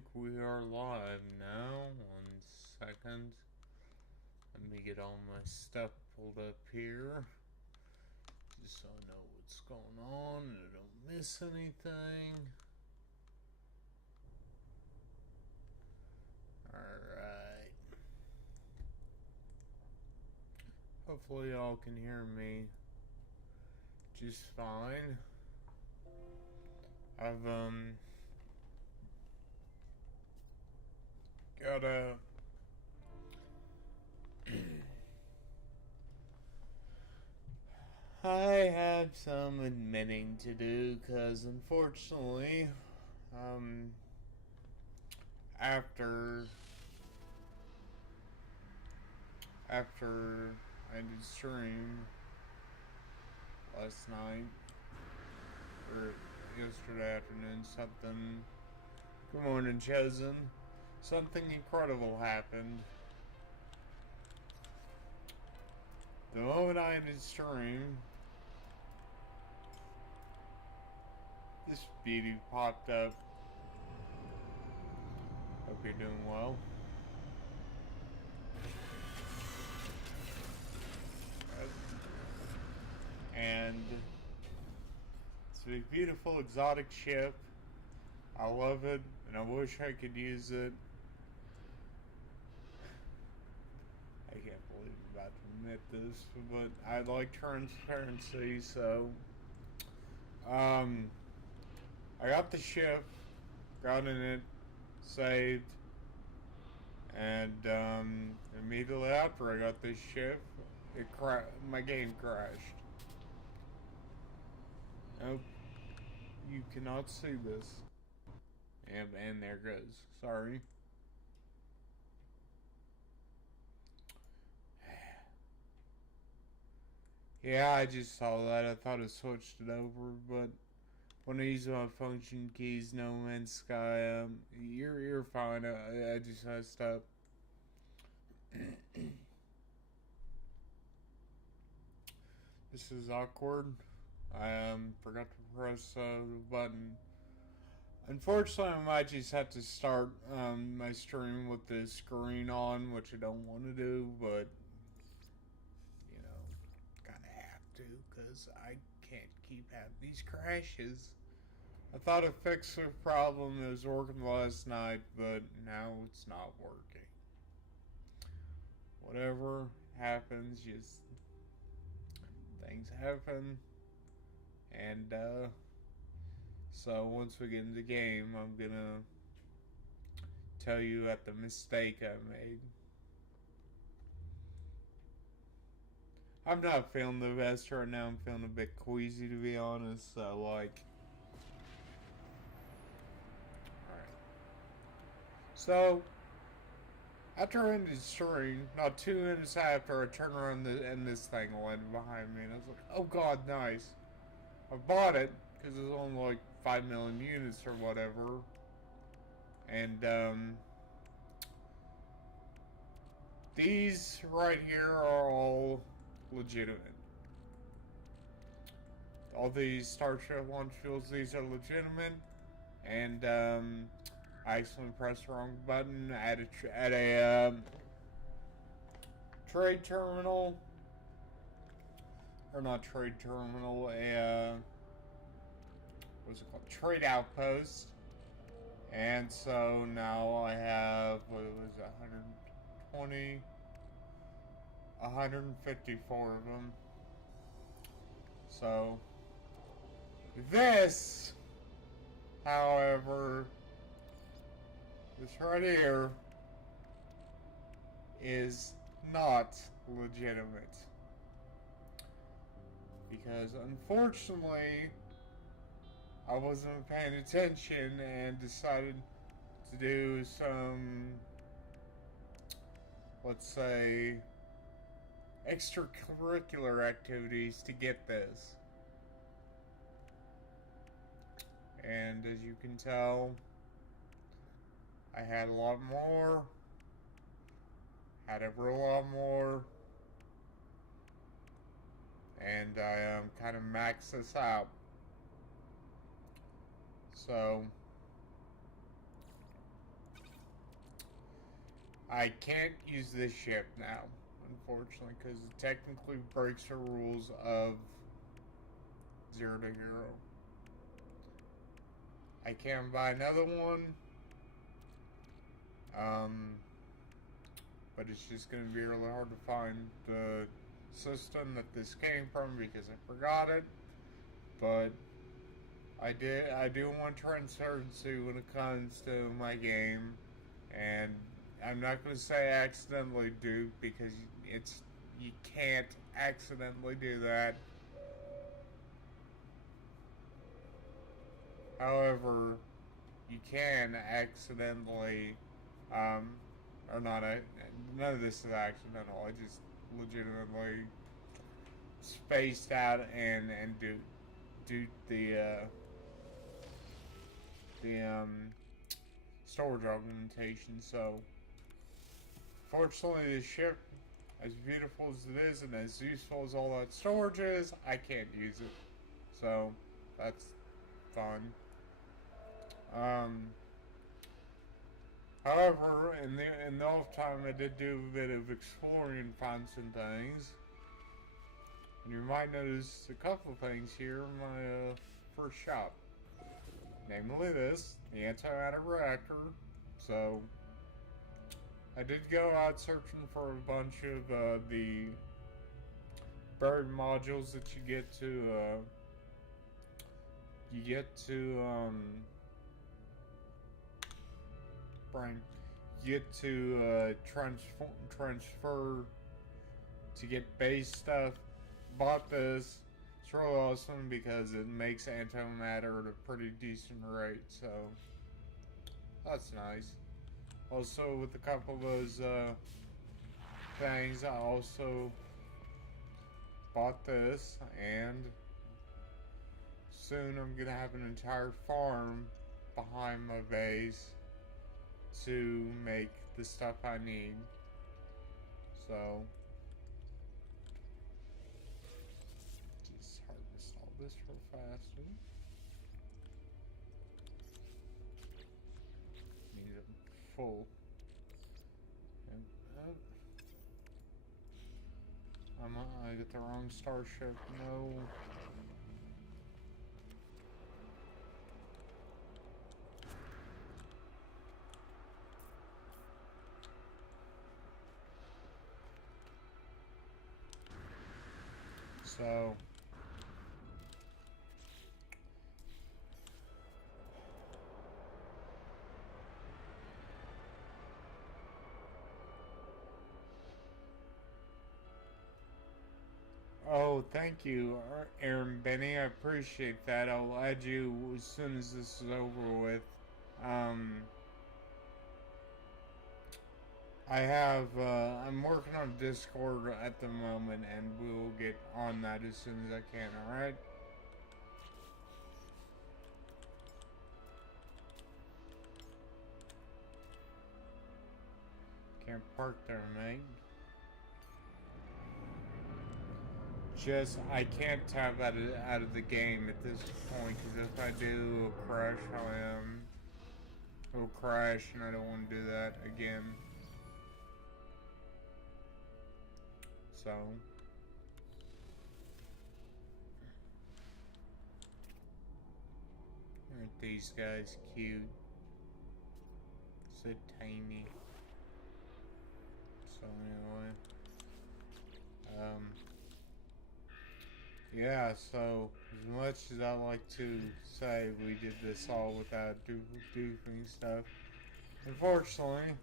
think we are live now. 1 second. Let me get all my stuff pulled up here. Just so I know what's going on and I don't miss anything. Alright. Hopefully y'all can hear me just fine. I've got a I have some admitting to do, because unfortunately, after I did stream last night, or yesterday afternoon, good morning, Chosen, something incredible happened. The moment I ended stream, this beauty popped up. Hope you're doing well. And it's a beautiful exotic ship. I love it, and I wish I could use it. I can't believe I'm about to admit this, but I like transparency, so I got the ship, got in it, saved, and immediately after I got this ship, my game crashed. Nope, you cannot see this. And there goes. Sorry. Yeah, I just saw that. I thought I switched it over, but when I use my function keys, No Man's Sky, you're fine. I just messed up. This is awkward. I forgot to press the button. Unfortunately, I might just have to start my stream with the screen on, which I don't want to do, but you know, kind of have to, because I can't keep having these crashes. I thought I fixed the problem. It was working last night, but now it's not working. Whatever happens, just things happen. And so once we get in the game, I'm gonna tell you at the mistake I made. I'm not feeling the best right now. I'm feeling a bit queasy, to be honest. So like, alright. So after I ended stream, not 2 minutes after, I turned around and this thing landed behind me, and I was like, "Oh God, nice!" I bought it because it was only like 5 million units or whatever, and these right here are all legitimate. All these Starship launch fuels, these are legitimate, and I accidentally pressed the wrong button at a trade terminal, or not trade terminal, what's it called? Trade outpost. And so now I have, what was it, 120, 154 of them. So this, however, this right here is not legitimate, because unfortunately I wasn't paying attention and decided to do some, let's say, extracurricular activities to get this. And as you can tell, I had a lot more, had a real lot more, and I kind of maxed this out. So I can't use this ship now, unfortunately, because it technically breaks the rules of Zero to Hero. I can buy another one, um, but it's just going to be really hard to find the system that this came from because I forgot it. But I do want transparency when it comes to my game, and I'm not going to say accidentally dupe because you can't accidentally do that. However, you can accidentally, um, or not. None of this is accidental. I just legitimately spaced out and do the storage augmentation. So, fortunately, this ship, as beautiful as it is and as useful as all that storage is, I can't use it. So, that's fun. Um, However, in the off time, I did do a bit of exploring and find some things. And you might notice a couple of things here in my first shop. Namely this, the antimatter reactor. So, I did go out searching for a bunch of the buried modules that you get to brain get to transfer to get base stuff. Bought this. It's really awesome because it makes antimatter at a pretty decent rate, so that's nice. Also, with a couple of those things, I also bought this, and soon I'm gonna have an entire farm behind my base to make the stuff I need. So, just harvest all this real fast. Need it full. And, I got the wrong starship. No. So, oh, thank you, Aaron Benny. I appreciate that. I'll add you as soon as this is over with. Um, I'm working on Discord at the moment, and we'll get on that as soon as I can, alright? Can't park there, mate. I can't tap out of the game at this point, because if I do, it'll crash how I am. It'll crash, and I don't want to do that again. So, aren't these guys cute? So tiny. So anyway, yeah, so as much as I like to say we did this all without doofing stuff, unfortunately,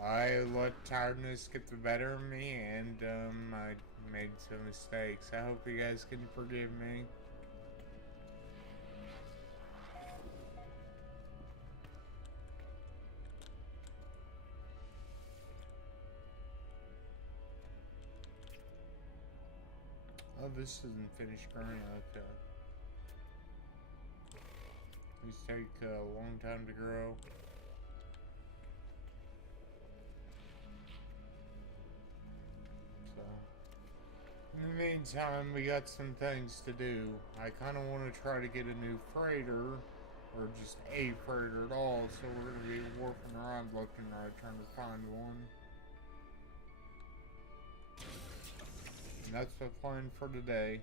I let tiredness get the better of me, and I made some mistakes. I hope you guys can forgive me. Oh, this isn't finished growing. Okay. These take a long time to grow. So, in the meantime, we got some things to do. I kind of want to try to get a new freighter, or just a freighter at all, so we're going to be warping around left and right trying to find one. And that's the plan for today.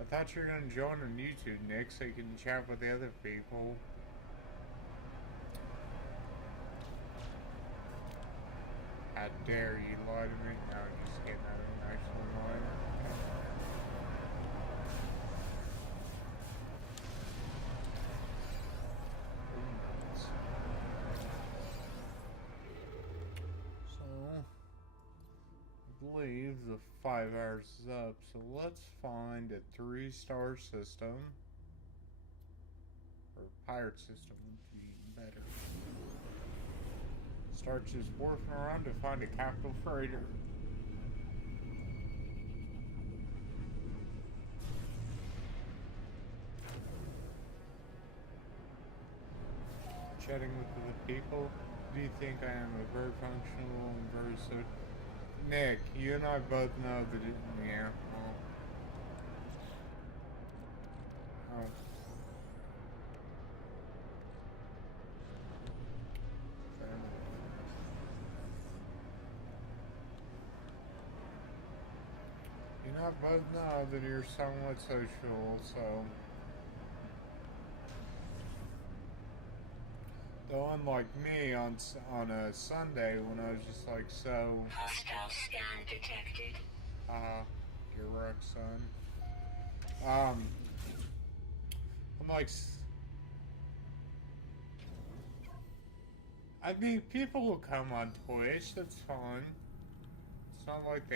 I thought you were going to join on YouTube, Nick, so you can chat with the other people. How dare you lie to me? No, I'm just kidding. I don't actually lie. So, I believe the 5 hours is up. So let's find a 3-star system. Or pirate system would be better. Start just warping around to find a capital freighter. Chatting with the people. Do you think I am a very functional and very so? Nick, you and I both know that it. Yeah. Well, fair enough. You and I both know that you're somewhat social, so. Though unlike me on a Sunday when I was just like so. Hostile scan detected. Get wrecked, son. I'm like. I mean, people will come on Twitch. That's fine. It's not like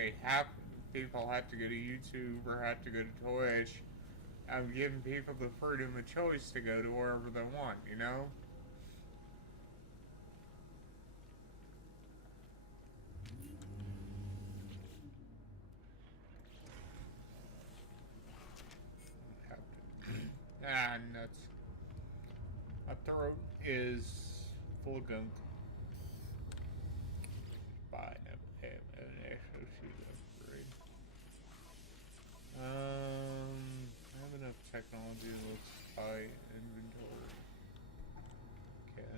people have to go to YouTube or have to go to Twitch. I'm giving people the freedom of choice to go to wherever they want, you know? Nuts. My throat is full of gunk. Buy an extra suit upgrade. I have enough technology. Let's buy inventory. Okay.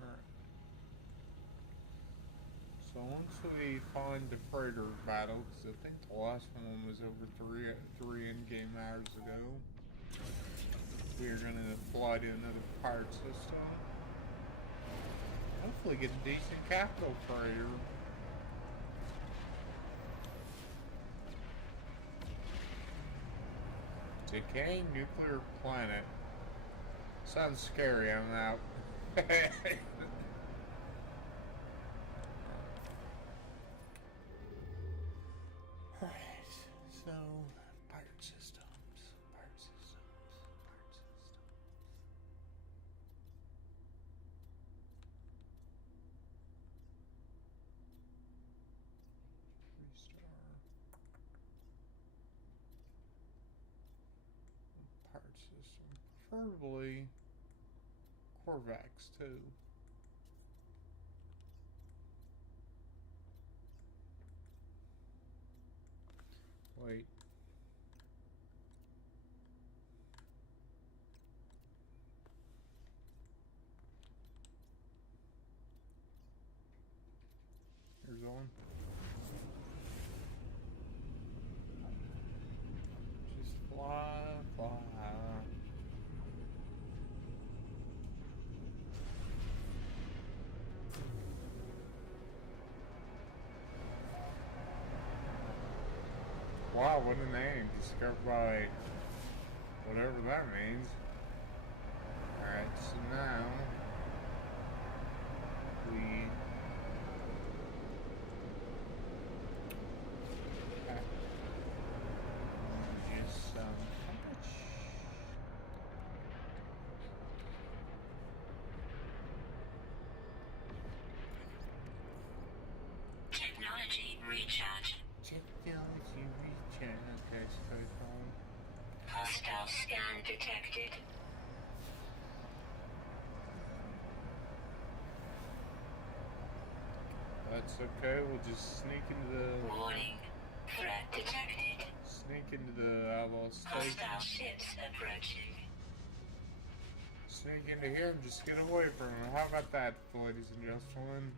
Alright. So once we find the freighter battle, because I think the last one was over three in-game hours ago, we are going to fly to another pirate system. Hopefully get a decent capital freighter. Decaying nuclear planet. Sounds scary, I'm out. Alright, so pirate systems. Three-star. Pirate system. Preferably Corvax too. Wait. Here's one. Just fly. Wow, what a name. Discovered by whatever that means. Alright, so now we just how much? Technology recharge. Technology recharge. Okay, so Hostile scan detected. That's okay. We'll just sneak into the Warning. Threat detected. outlaw station. Hostile ships approaching. Sneak into here and just get away from him. How about that, ladies and gentlemen?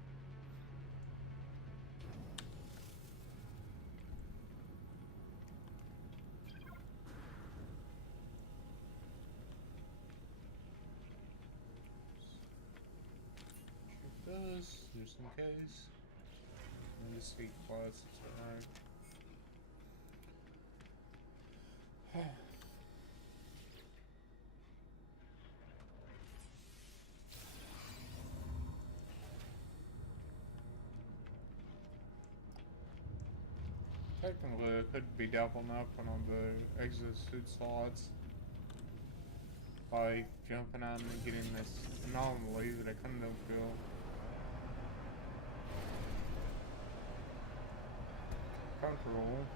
Shoot those, just in case. And the seat closets, alright. Technically, I could be doubling up on the exosuit slots by jumping out and getting this anomaly that I kind of don't feel comfortable.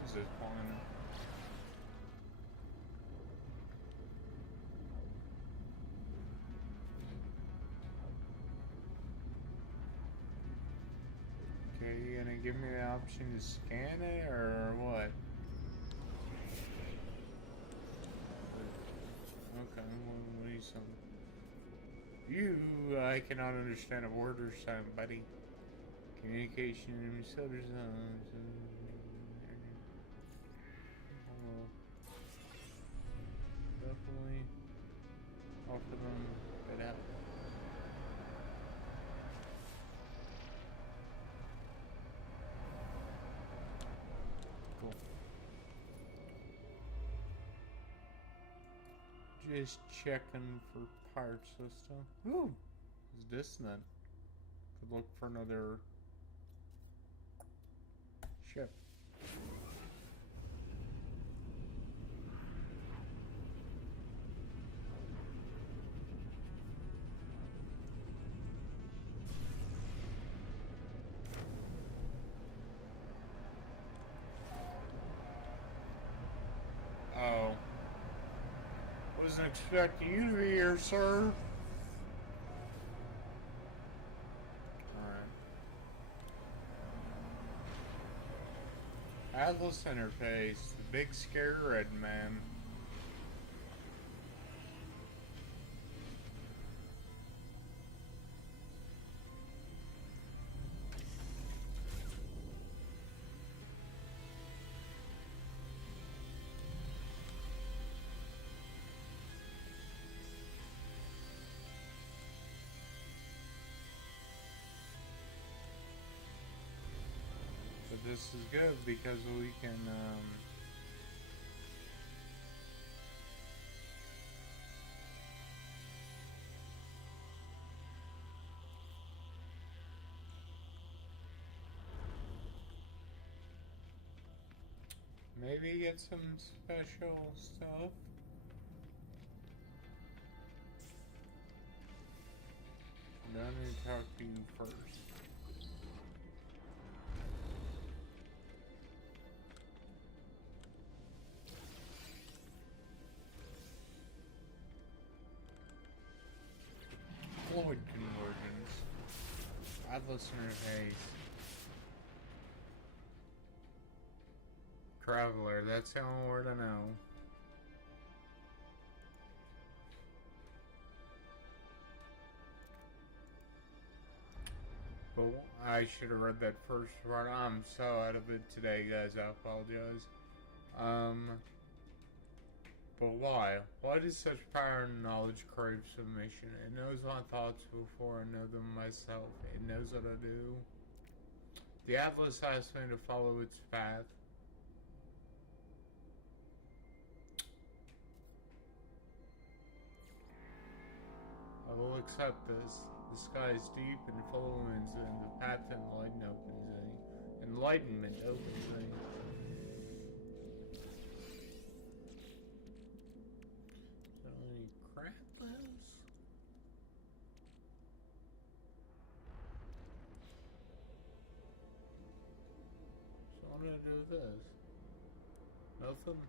What is this point? Okay, you gonna give me the option to scan it or what? Okay, what are you saying? I cannot understand a word or sound, buddy. Communication in subzones. Definitely offer them that out. Cool. Just checking for pirate system. Ooh, is this then? Could look for another ship. Oh. Wasn't expecting you to be here, sir. Alright. Atlas interface. The big scary red man. But this is good because we can, maybe get some special stuff. But I need to talk to you first. Fluid conversions. Atlas interface. Traveler, that's the only word I know. But I should have read that first part. I'm so out of it today, guys. I apologize. But why? Why does such power and knowledge crave submission? It knows my thoughts before I know them myself. It knows what I do. The Atlas asks me to follow its path. I will accept this. The sky is deep and full of winds, and the path to enlightenment opens me. So any crap lives? So what do I do with this? Nothing?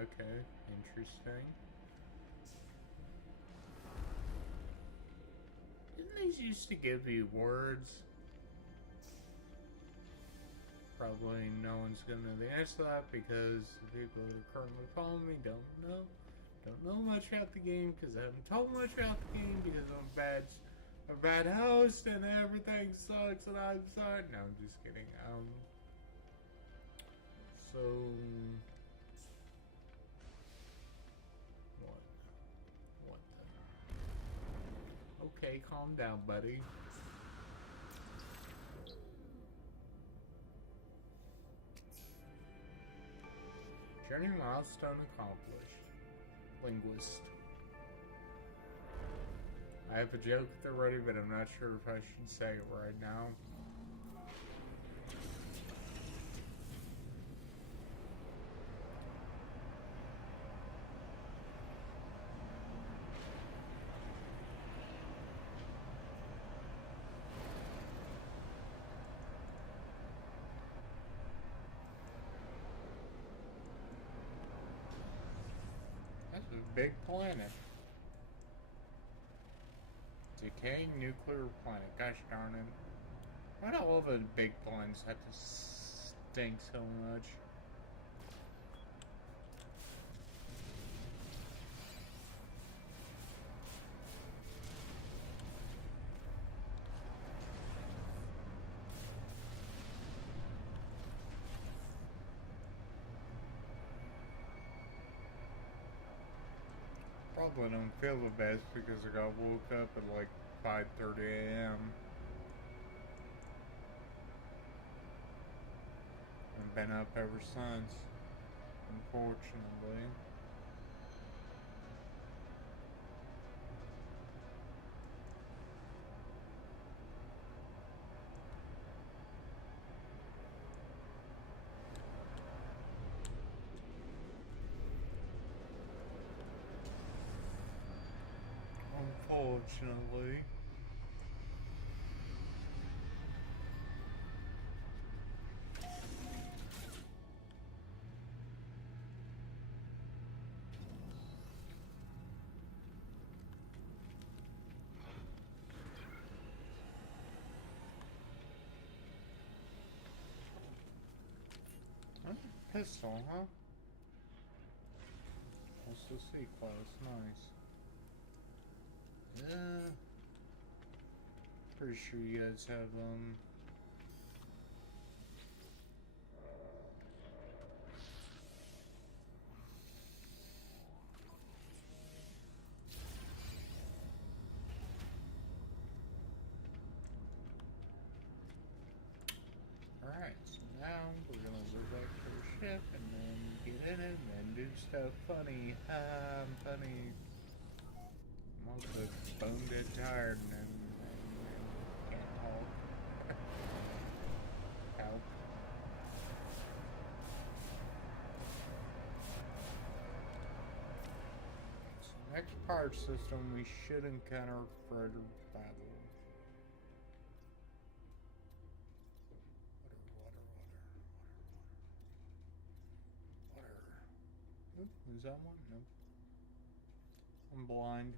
Okay, interesting. Didn't these used to give you words? Probably no one's gonna know the answer to that because the people who are currently following me don't know much about the game because I haven't told much about the game because I'm a bad host and everything sucks and I'm sorry. No, I'm just kidding. So what? What? Okay, calm down, buddy. Journey milestone accomplished. Linguist. I have a joke already, but I'm not sure if I should say it right now. That's a big planet. Decaying nuclear planet. Gosh darn it. Why do all the big planets have to stink so much? Probably don't feel the best because I got woke up at like 5:30 a.m. and been up ever since, unfortunately. Unfortunately. Pistol, huh? Also C-class, nice. Yeah. Pretty sure you guys have, Alright, so now we're gonna go back to the ship and then get in it and then do stuff funny. I'm funny. I'm also bone dead tired and can't talk. Help. So next part system we should encounter further battle. Oop, is that one? Nope. I'm blind.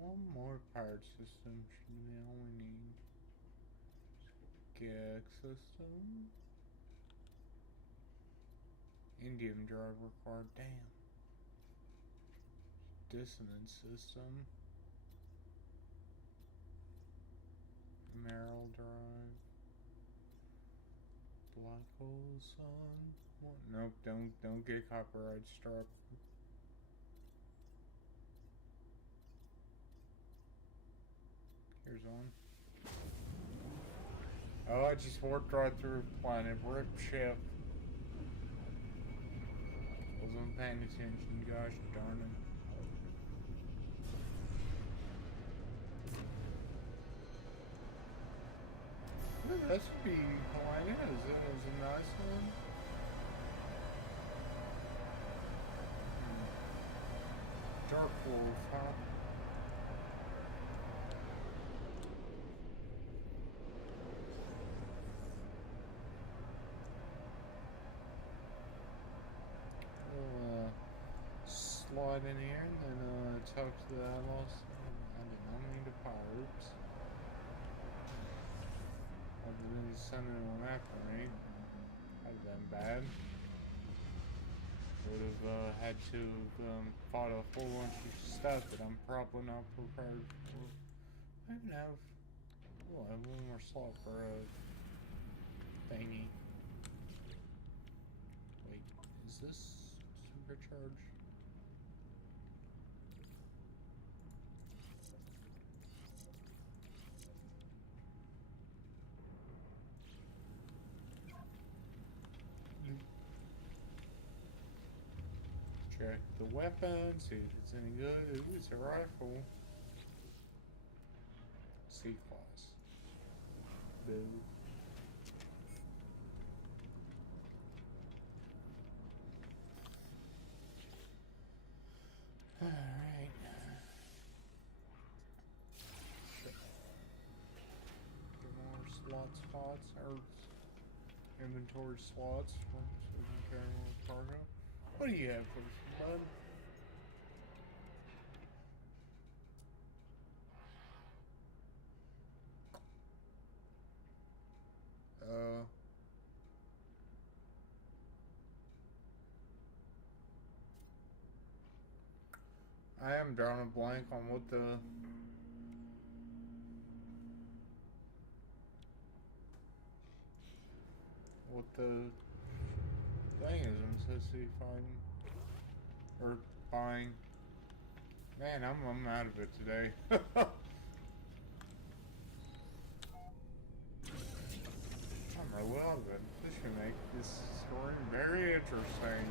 One more part system should be all we need. Gag system. Indian drive required. Damn. Dissonance system. Merrill drive. Black hole sun. What? Nope, don't get copyright struck. Here's one. Oh, I just walked right through planet. Rip ship. Wasn't paying attention, gosh darn it. Ooh, that should be planet. Is a nice one. Dark Wolf, huh? We'll slide in here and then talk to the outlaws. I did not mean to pirates. I didn't send anyone after me. That'd been bad. Would have had to fought a whole bunch of stuff that I'm probably not prepared for. I even have, oh, I have one more slot for a thingy. Wait, is this supercharge? Check the weapon, see if it's any good. Ooh, it's a rifle. C class. Boo. Alright. Get more slot spots, or inventory slots so we can carry more cargo. What do you have for us, bud? I am drawing a blank on what the thing is. I'm supposed to be finding or buying. Man, I'm out of it today. I'm really out of it. This should make this story very interesting.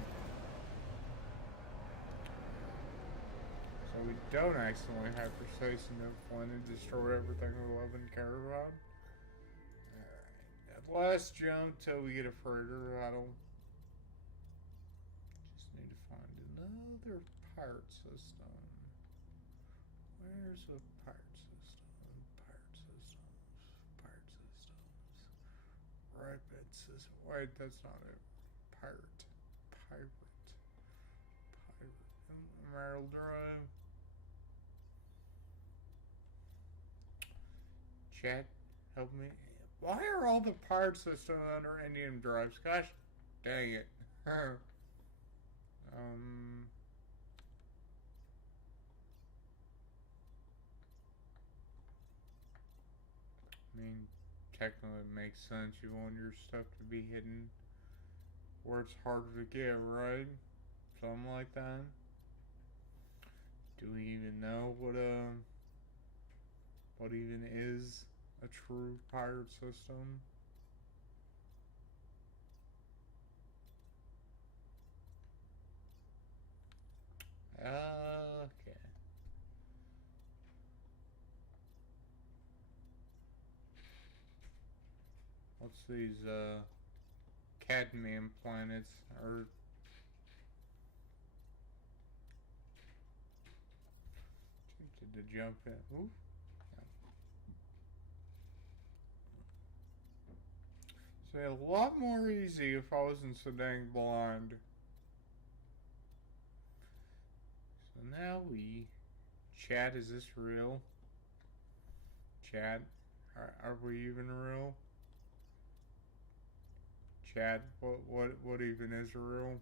So we don't accidentally have to say some Flint and destroy everything we love and care about. Alright. At last jump till we get a freighter rattle. Just need to find another pirate system. Where's a pirate system? Pirate systems. Pirate systems. Rapid system. Wait, that's not it. Pirate. Pirate. Emerald Drive. Chat, help me. Why are all the pirate systems under Indian drives? Gosh dang it. I mean, technically it makes sense. You want your stuff to be hidden where it's harder to get, right? Something like that. Do we even know what even is a true pirate system? Okay. What's these cadmium planets or tempted to jump in? Ooh. So a lot more easy if I wasn't so dang blind. So now chat, is this real? Chat, are we even real? Chat, what even is real?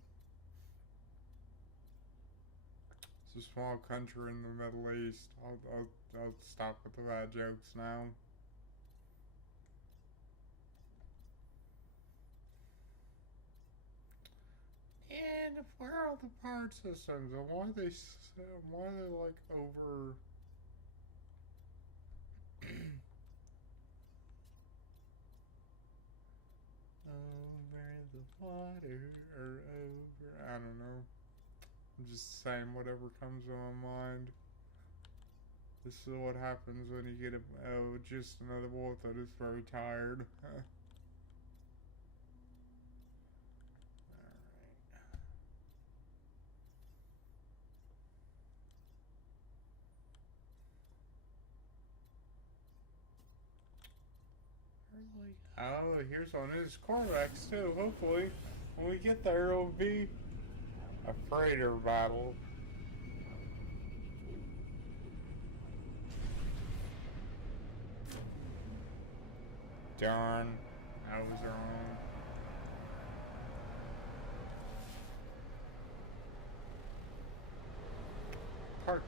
It's a small country in the Middle East. I'll stop with the bad jokes now. And where are all the pirate systems? And why are they like over? Over the water or over? I don't know. I'm just saying whatever comes to my mind. This is what happens when you get just another wolf that is very tired. Alright. Really? Oh, here's one of his Corvettes too. Hopefully, when we get there, it'll be a freighter battle. Darn, I was wrong. Parched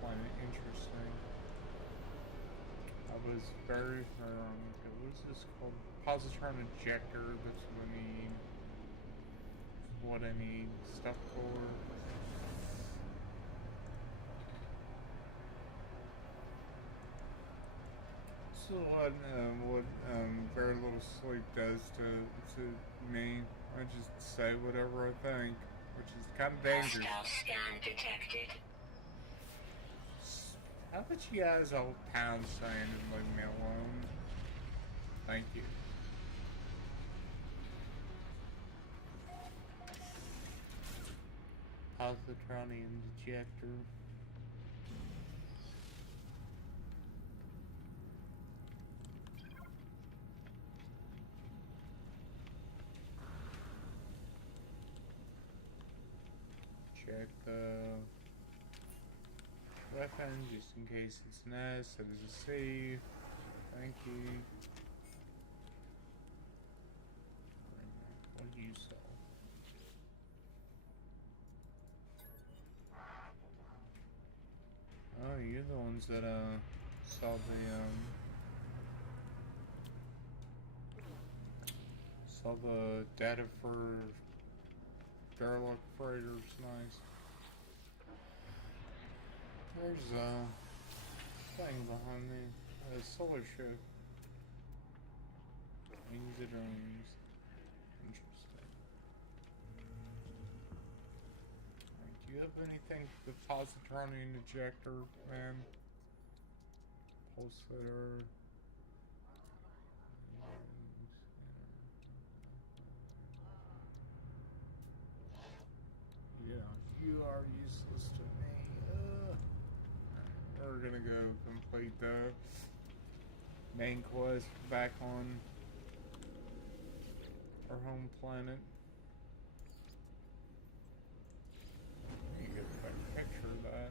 planet, interesting. I was very wrong. Okay, what is this called? Positron ejector. That's what I need. What I need stuff for. So what very little sleep does to me. I just say whatever I think, which is kind of dangerous. Hostile scan detected. How about you guys all pound sand and leave me alone? Thank you. Positronium ejector. Check the weapon just in case it's an S. That is a C. Thank you. What do you sell? Oh, you're the ones that saw the data for derelict freighters. Nice. There's a thing behind me. A solar ship. Wings of dreams. Interesting. Alright, do you have anything for the positronium ejector, man? Pulsator. Yeah, you are useless to me. We're gonna go complete the main quest back on our home planet. You get a better picture of that.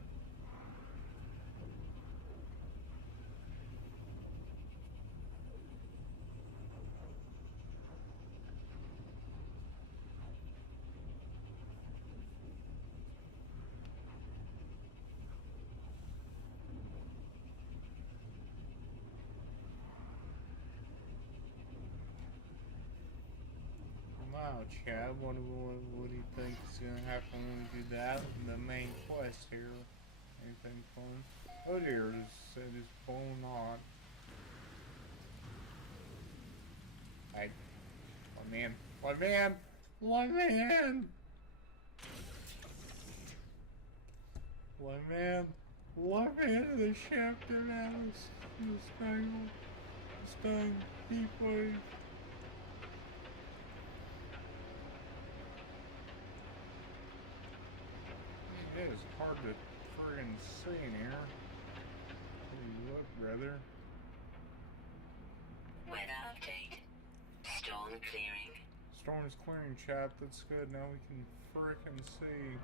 Wow, Chad, what do you think is gonna happen when we do that? The main quest here. Anything fun? Oh dear, it is bone hot. Hey, let me in. Let me in! Let me in! Let me in! Let me into the ship, dude. This thing, deeply. It is hard to friggin' see in here. Where you look, brother? Weather update. Storm clearing. Storm's clearing, chat. That's good. Now we can frickin' see.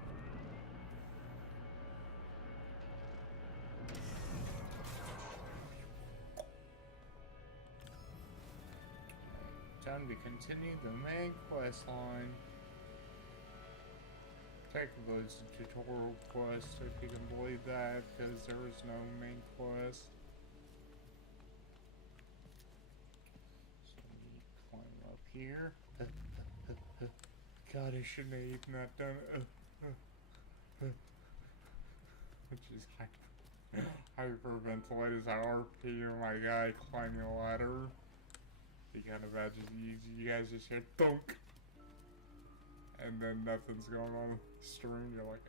Time to continue the main quest line. Technically, it's a tutorial quest, if you can believe that, because there is no main quest. So we climb up here. God, I shouldn't have even that done. Which is hyperventilate as I RP and my guy climbing a ladder. You can't imagine you guys just hear thunk. And then nothing's going on the stream. You're like,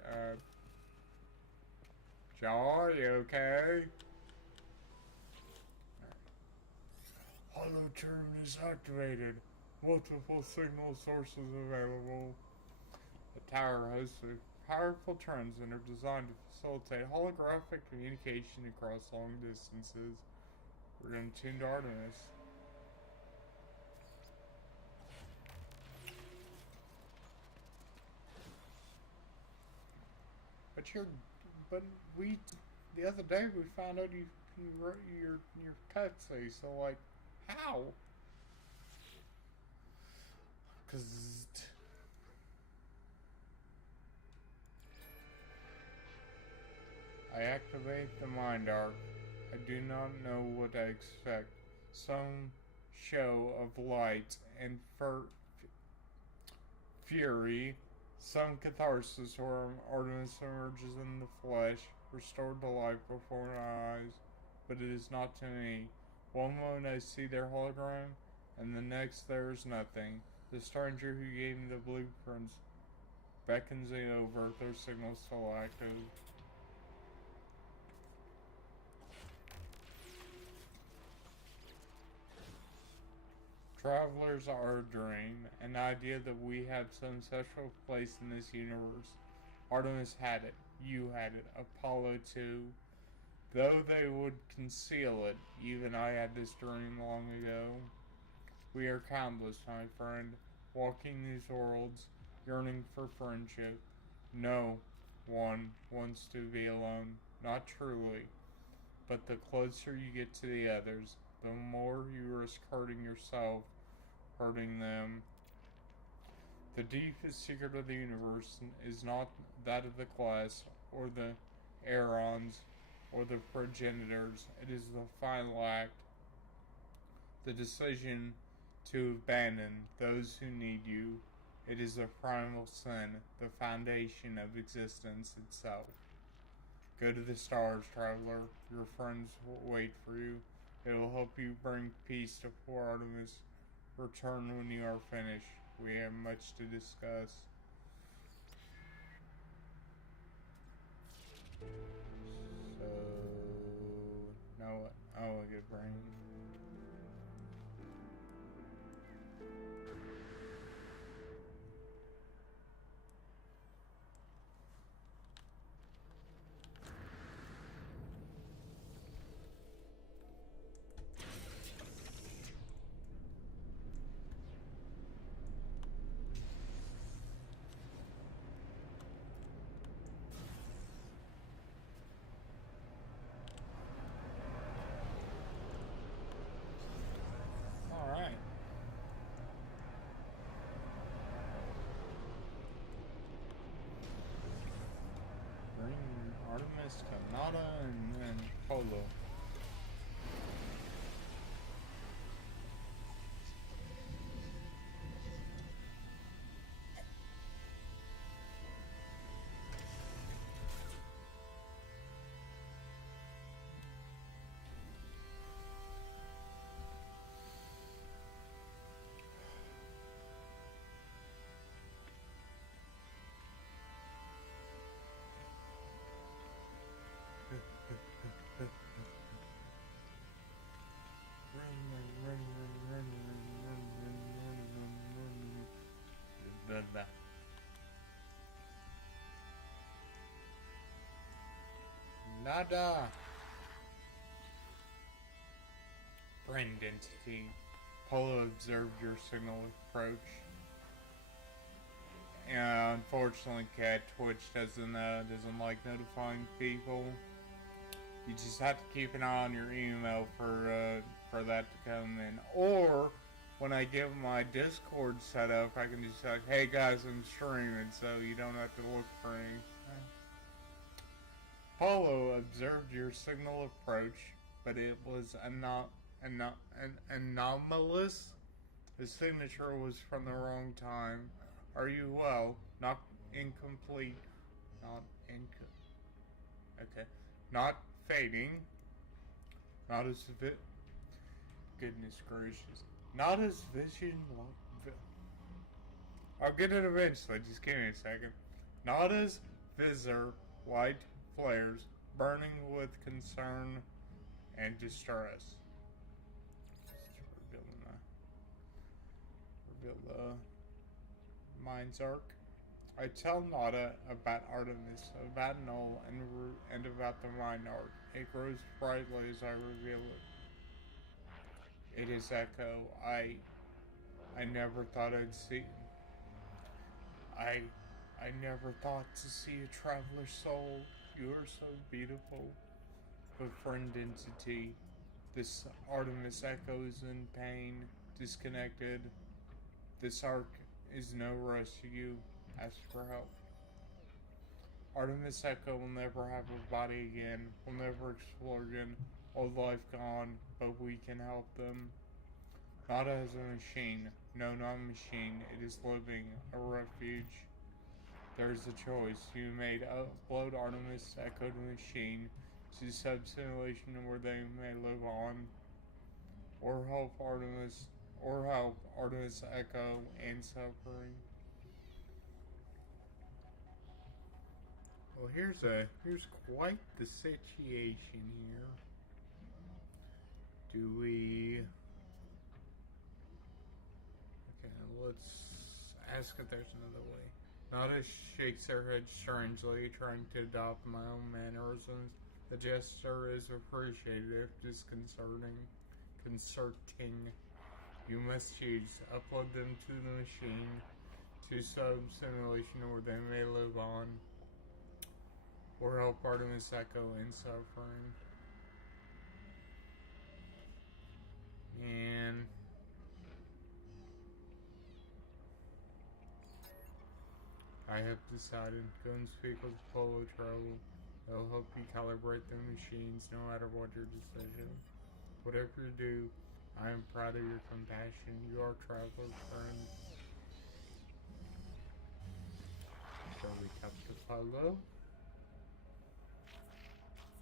Joe, are you okay? Hollow turn is activated. Multiple signal sources available. The tower hosts a powerful transmitter designed to facilitate holographic communication across long distances. We're going to tune to Artemis. But but we, the other day we found out you wrote your Tuxie. So like, how? Cause I activate the mind arc. I do not know what I expect. Some show of light and fury, some catharsis where Artemis emerges in the flesh, restored to life before my eyes, but it is not to me. One moment I see their hologram, and the next there is nothing. The stranger who gave me the blueprints beckons me over, their signal still active. Travelers are a dream, an idea that we have some special place in this universe. Artemis had it, you had it, Apollo too. Though they would conceal it, even I had this dream long ago. We are countless, my friend, walking these worlds, yearning for friendship. No one wants to be alone, not truly, but the closer you get to the others, the more you risk hurting yourself, hurting them. The deepest secret of the universe is not that of the class, or the Aerons, or the progenitors. It is the final act, the decision to abandon those who need you. It is the primal sin, the foundation of existence itself. Go to the stars, traveler. Your friends will wait for you. It will help you bring peace to poor Artemis. Return when you are finished. We have much to discuss. So, now what? Oh, I get brain. Alright. Bring Artemis, Kanata, and Polo. Nada. Friend entity. Polo observed your signal approach. And unfortunately, Cat Twitch doesn't like notifying people. You just have to keep an eye on your email for that to come in. Or when I give my Discord set up, I can just say, "Hey guys, I'm streaming," so you don't have to look for anything. Polo observed your signal approach, but it was anomalous. His signature was from the wrong time. Are you well? Not incomplete. Not okay. Not fading. Not as goodness gracious. Not as vision. I'll get it eventually. Just give me a second. Not as visor light flares, burning with concern and distress. Reveal the mind's arc. I tell Nada about Artemis, about Null, and about the mind arc. It grows brightly as I reveal it. It is Echo. I never thought I'd see. I never thought to see a traveler soul. You are so beautiful. But friend entity, this Artemis echoes in pain, disconnected. This arc is no rescue. Ask for help. Artemis Echo will never have a body again, will never explore again, old life gone, but we can help them. Not as a machine, no, not a machine, it is living, a refuge. There is a choice. You may upload Artemis Echo to machine to sub-simulation where they may live on, or help Artemis Echo and suffering. Well, here's quite the situation here. Do we? Okay, let's ask if there's another way. Nada shakes her head strangely, trying to adopt my own mannerisms. The gesture is appreciated if disconcerting. Concerning. You must choose. Upload them to the machine, to sub-simulation where they may live on, or help Artemis Echo in suffering. And I have decided. Go and speak with Polo Trouble. They'll help you calibrate the machines no matter what your decision. Whatever you do, I am proud of your compassion. You are traveler's friend. Shall we cut the Polo?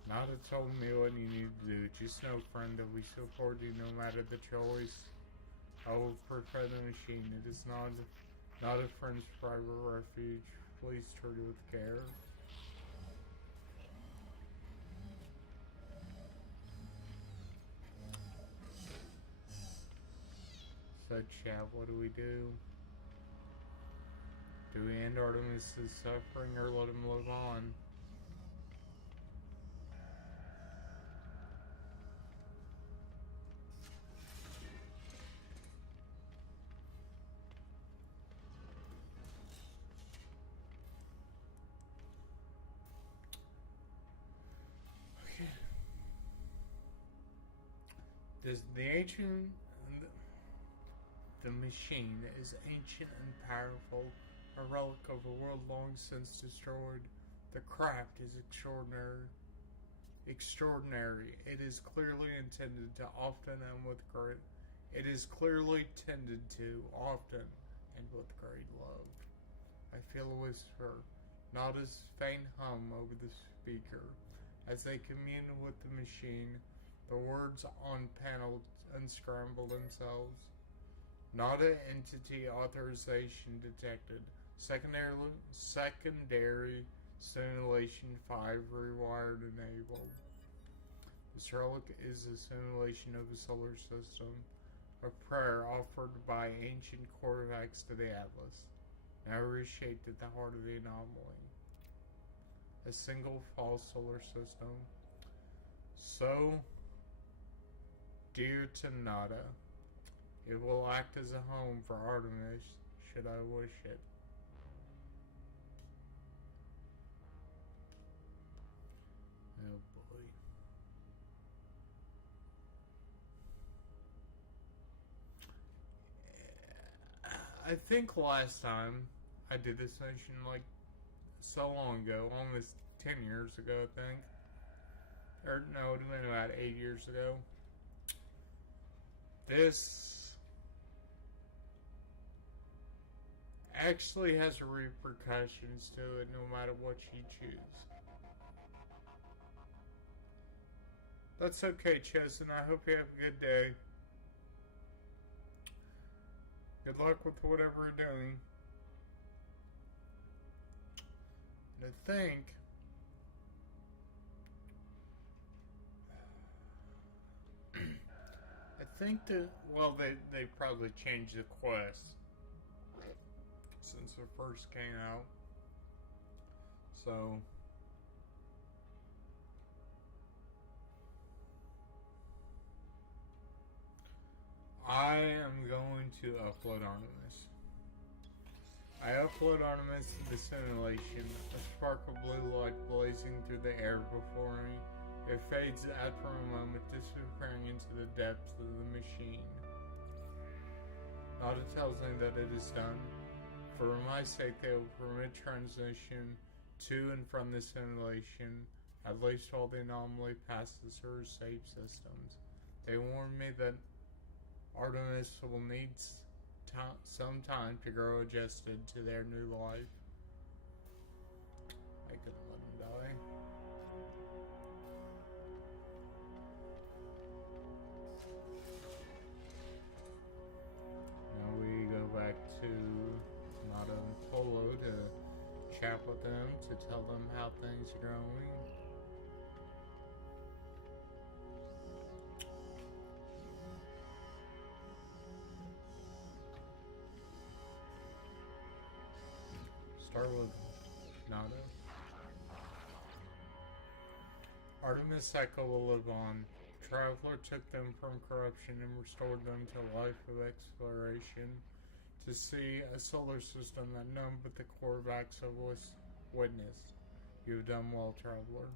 Nada told me what you need to do. Just know, friend, that we support you no matter the choice. I will prepare the machine. It is not a friend's private refuge. Please treat it with care. Said chat, what do we do? Do we end Artemis' suffering or let him live on? The machine is ancient and powerful, a relic of a world long since destroyed. The craft is extraordinary. It is clearly intended to often and with great. It is clearly tended to often and with great love. I feel a whisper, not as faint hum over the speaker, as they commune with the machine. The words on panel unscramble themselves. Nada entity authorization detected. Secondary simulation 5 rewired enabled. This relic is a simulation of a solar system, a prayer offered by ancient Corvax to the Atlas, now reshaped at the heart of the anomaly. A single false solar system, so dear to Nada. It will act as a home for Artemis, should I wish it. Oh boy. I think last time I did this mission like so long ago, almost 10 years ago, I think. Or no, it would have been about 8 years ago. This actually has repercussions to it no matter what you choose. That's okay, Chosen. I hope you have a good day. Good luck with whatever you're doing. And I think that, well, they probably changed the quest since it first came out. So I am going to upload Artemis. I upload Artemis to the simulation, a spark of blue light blazing through the air before me. It fades after a moment, disappearing into the depths of the machine. Nada tells me that it is done. For my sake, they will permit transition to and from the simulation, at least while the anomaly passes through safe systems. They warn me that Artemis will need some time to grow adjusted to their new life. I couldn't let him die. Now we go back to Nada and Polo to chat with them, to tell them how things are going. Start with Nada. Artemis Cycle will live on. Traveler took them from corruption and restored them to a life of exploration, to see a solar system that none but the Korvax have witnessed. You have done well, Traveler.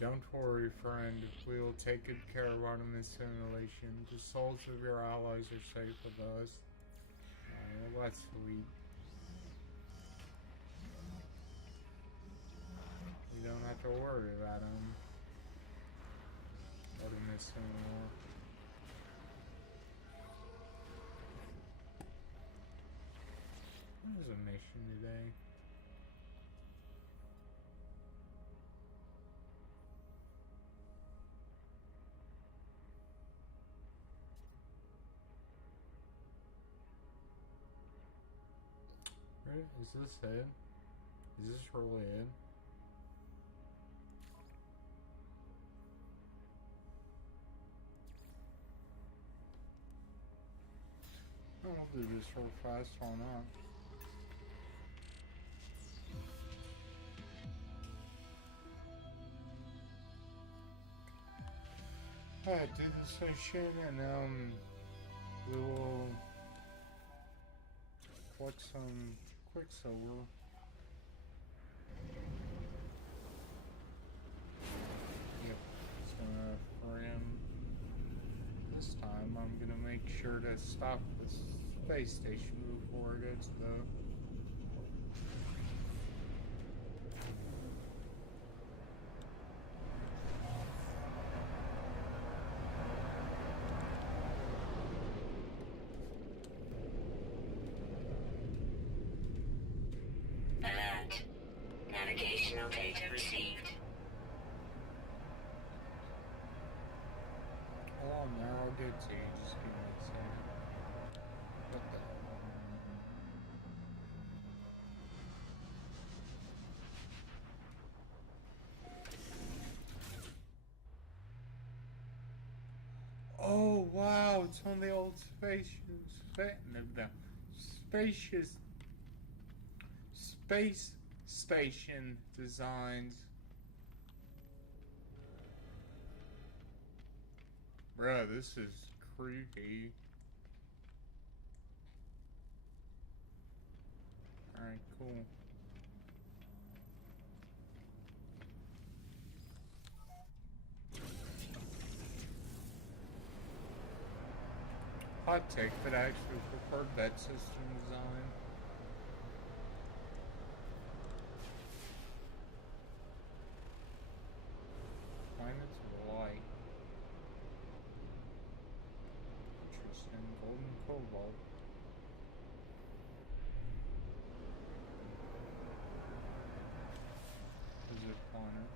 Don't worry, friend. We will take good care of Artemis simulation. The souls of your allies are safe with us. Well, that's sweet. You don't have to worry about them. Artemis anymore. What is a mission today? Is this it? Is this really it? I'll do this real fast, why not? Alright, do this session and we will collect some Quicksilver. Yep, it's gonna ram. This time I'm gonna make sure to stop the space station before it gets to Alert. Navigational data received. hold on there, I'll get to you. Just give me a second. What the hell? Oh wow, it's on the old space station designs. Bruh, this is creepy. Alright, cool. Hot take, but I actually prefer that system design. Planets of light. Interesting. Golden cobalt. Is it planet?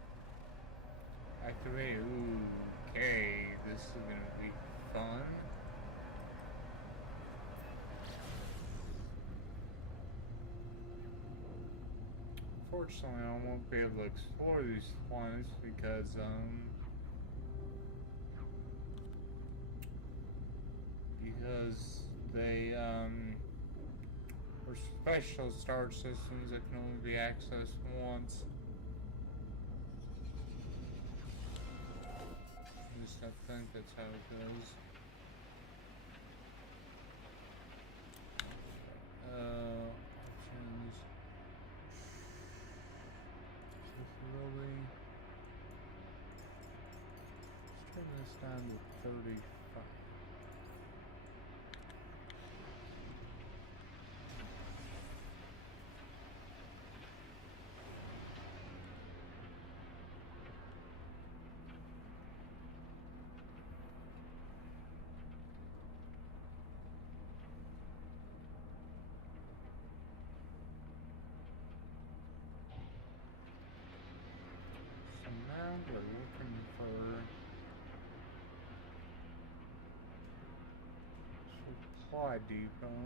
Activate. Ooh, okay. This is gonna be fun. Unfortunately, I won't be able to explore these planets because they are special star systems that can only be accessed once. Just I think that's how it goes. Options. Really. Let's turn this down to 35. So now we're looking for supply depot.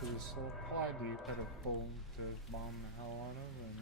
To the supply depot to pull to bomb the hell out of it.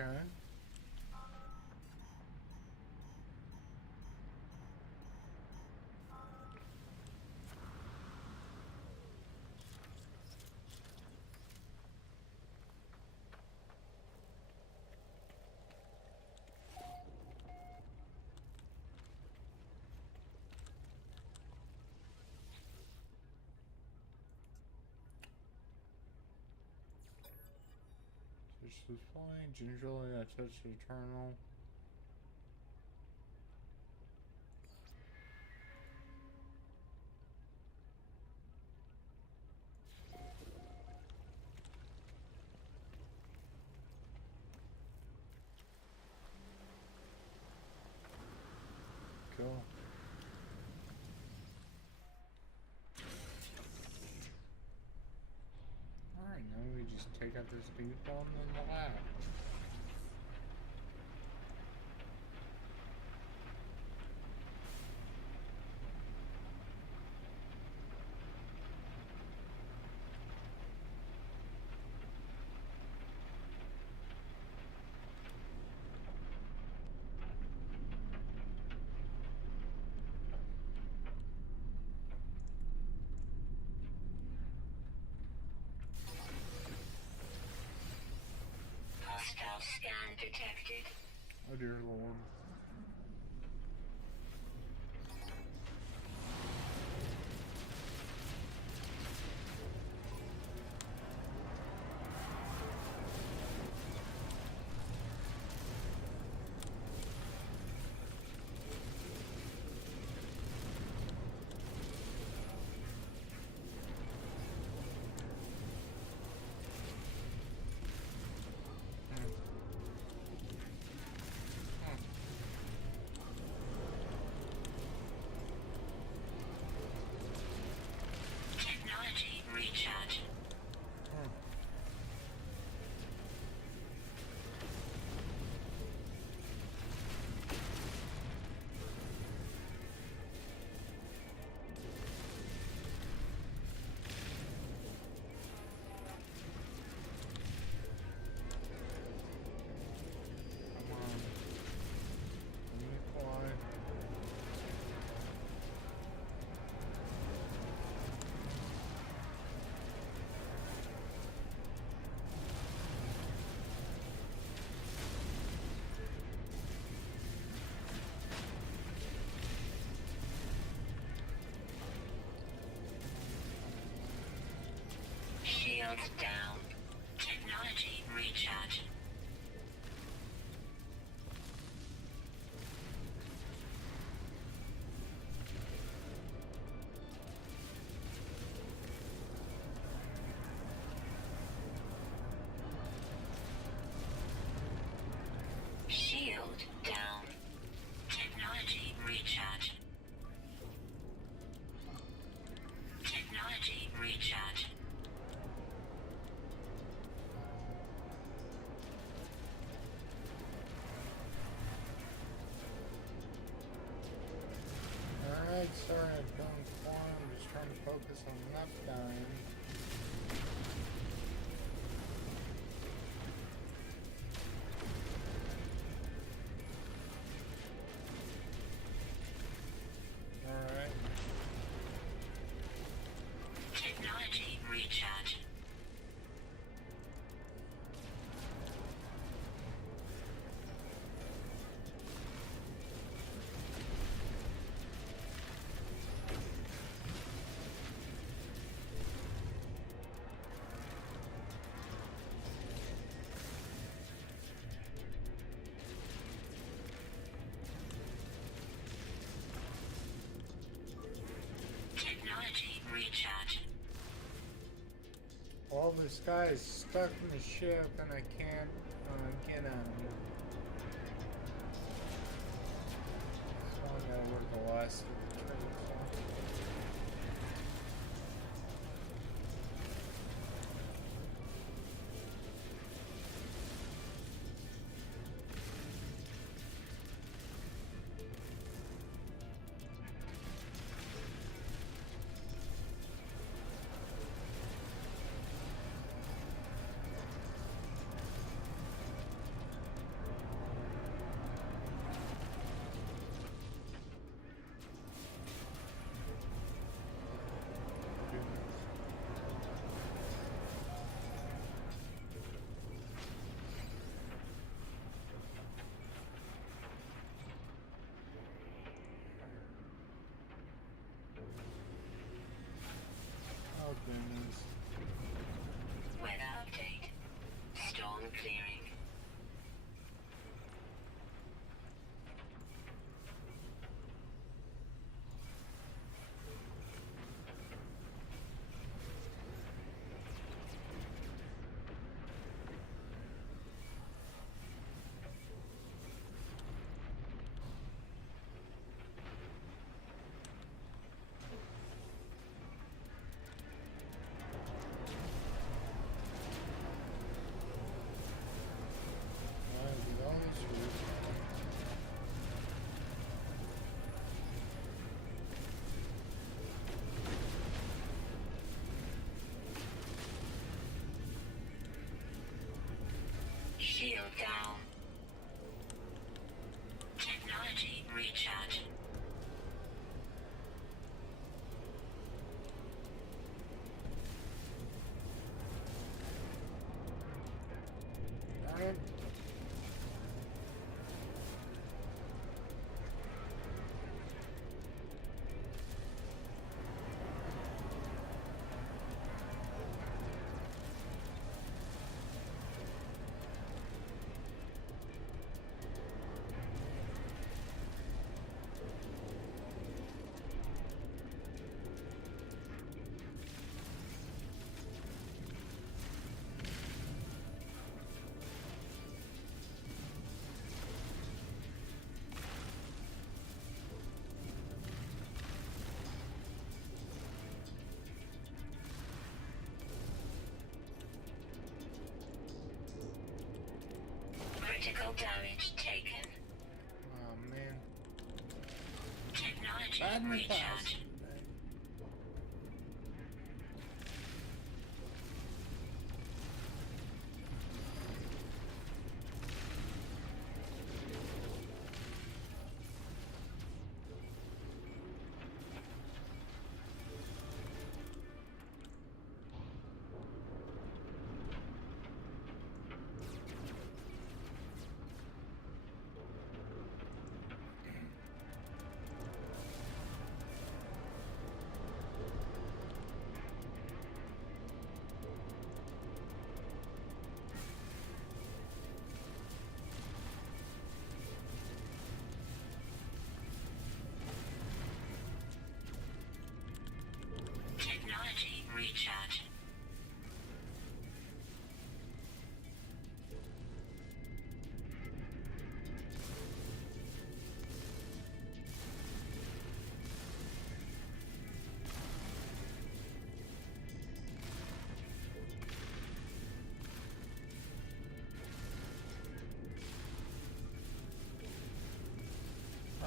Okay. This is fine. Gingerly, I touched the terminal. Cool. Alright, now we just take out this depot and then the lab. Hostile scan detected. Oh dear lord. Shields down. Technology recharge. Shield down. Technology recharge. Technology recharge. Alright, sorry I've gone far. I'm just trying to focus on not dying. Alright. Technology recharge. Technology recharge. Well, this guy is stuck in the ship and I can't get him. So I gotta work the last of the trades off. Oh goodness. Weather update. Storm clearing. Shield down. Technology recharge. Alright. Critical damage taken. Oh man. Technology Bad and recharge. fast.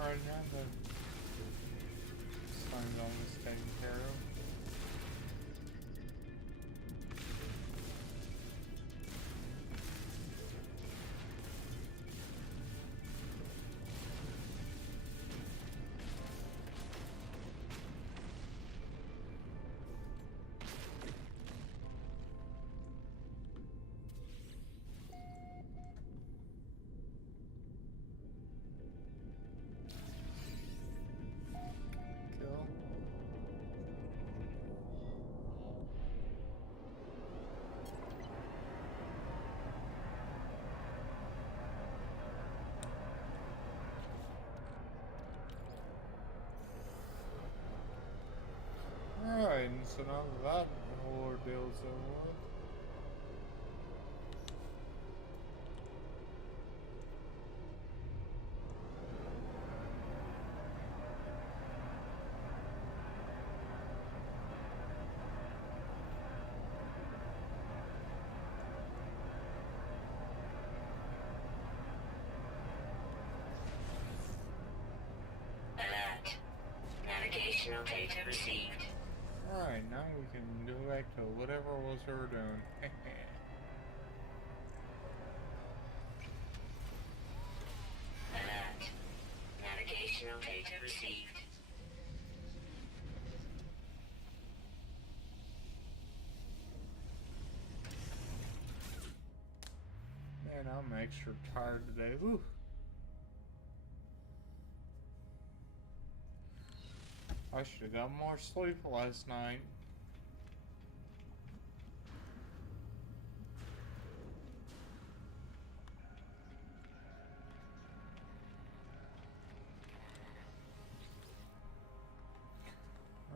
Alright, now that sun's almost taken care of. Kill. Alright, and so now that whole ordeal's over with. Alert. Navigational data received. Alright, now we can go back to whatever it was we were doing. Alert. Navigational data received. Man, I'm extra tired today. Whew. I should have got more sleep last night.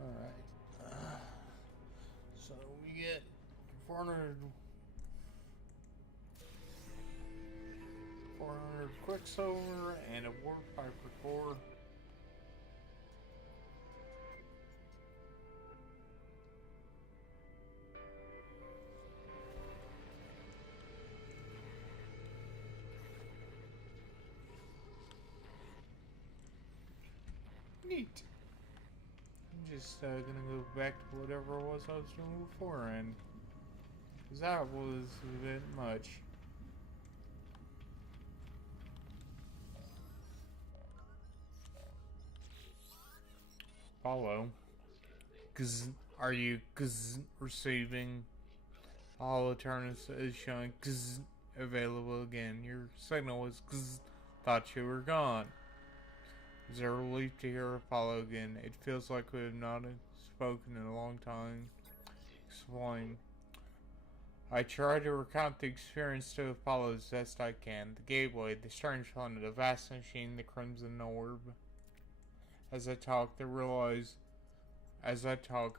Alright. So we get 400 Quicksilver and a War Piper core. Neat. I'm just gonna go back to whatever it was I was doing before, and cause that was a bit much. Follow. Cause are you receiving? All alternatives is showing available again. Your signal was thought you were gone. Is there a relief to hear Apollo again? It feels like we have not spoken in a long time. Explain. I try to recount the experience to Apollo as best I can. The gateway, the strange planet, the vast machine, the crimson orb. As I talk, I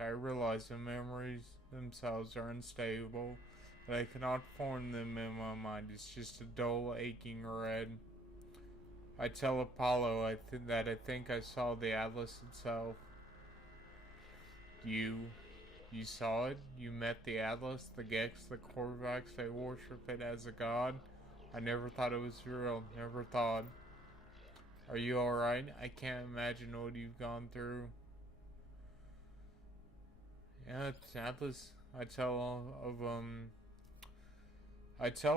realize the memories themselves are unstable, that I cannot form them in my mind. It's just a dull, aching red. I tell Apollo that I think I saw the Atlas itself. You saw it? You met the Atlas, the Gex, the Korvax, they worship it as a god? I never thought it was real, never thought. Are you alright? I can't imagine what you've gone through. Yeah, it's Atlas. I tell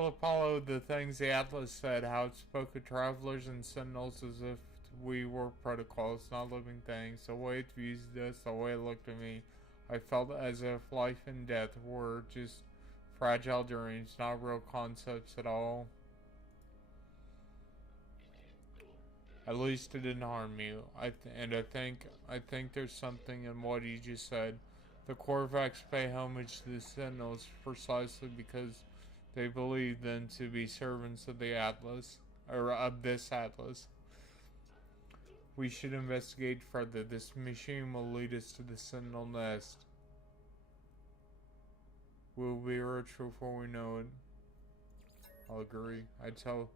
Apollo the things the Atlas said, how it spoke of travelers and sentinels as if we were protocols, not living things. The way it views us, the way it looked at me, I felt as if life and death were just fragile dreams, not real concepts at all. At least it didn't harm you. I think there's something in what you just said. The Korvax pay homage to the Sentinels precisely because they believe them to be servants of the Atlas, or of this Atlas. We should investigate further. This machine will lead us to the Sentinel nest. We'll be rich before we know it. I'll agree. I tell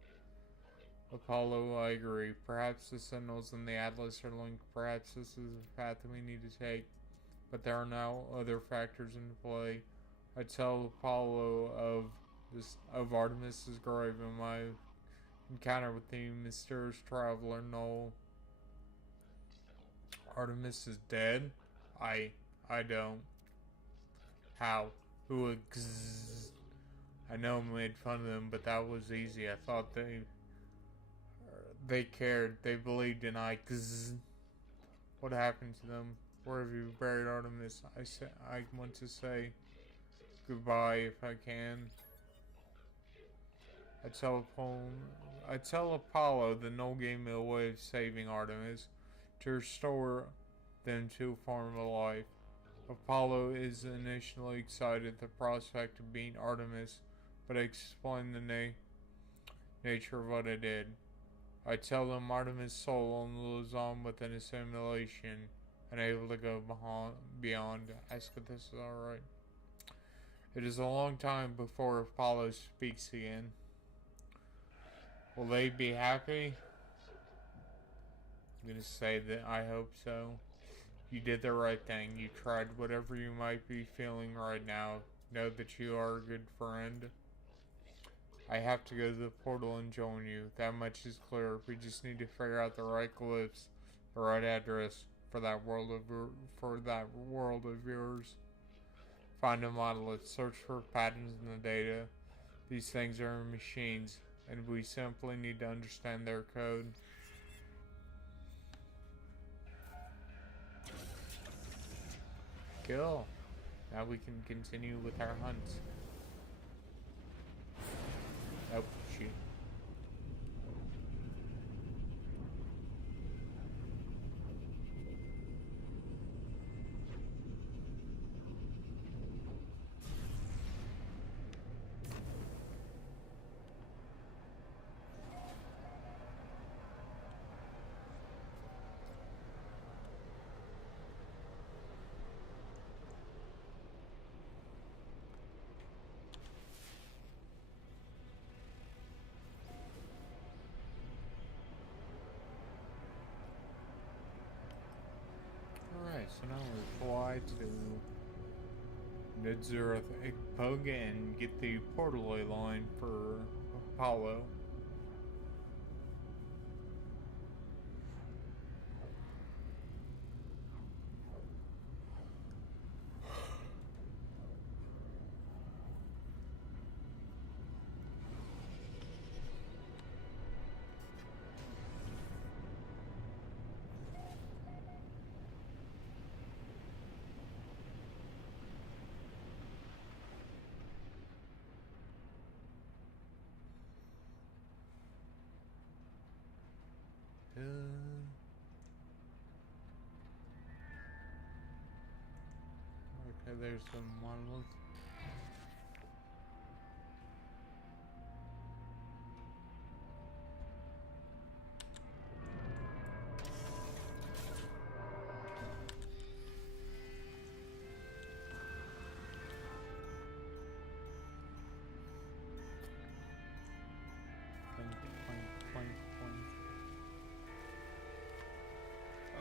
Apollo I agree. Perhaps the Sentinels and the Atlas are linked. Perhaps this is the path that we need to take. But there are now other factors into play. I tell Apollo of Artemis's grave and my encounter with the mysterious traveler Noel. Artemis is dead? I don't. How? Who I know I made fun of them, but that was easy. I thought they cared. They believed in I. What happened to them? Where have you buried Artemis? I want to say goodbye if I can. I tell Apollo the no game no way of saving Artemis to restore them to a form of life. Apollo is initially excited at the prospect of being Artemis, but I explain the nature of what I did. I tell them Artemis' soul only lives on within a simulation, unable to go beyond. Ask if this is alright. It is a long time before Apollo speaks again. Will they be happy? I'm gonna say that I hope so. You did the right thing. You tried whatever you might be feeling right now. Know that you are a good friend. I have to go to the portal and join you. That much is clear. We just need to figure out the right glyphs, the right address for that world of yours. Find a monolith. Search for patterns in the data. These things are machines, and we simply need to understand their code. Cool. Now we can continue with our hunt. Oh, shoot. Alright, so now we fly to Mid-Zero Pug and get the portal line for Apollo. Okay, there's some monolith.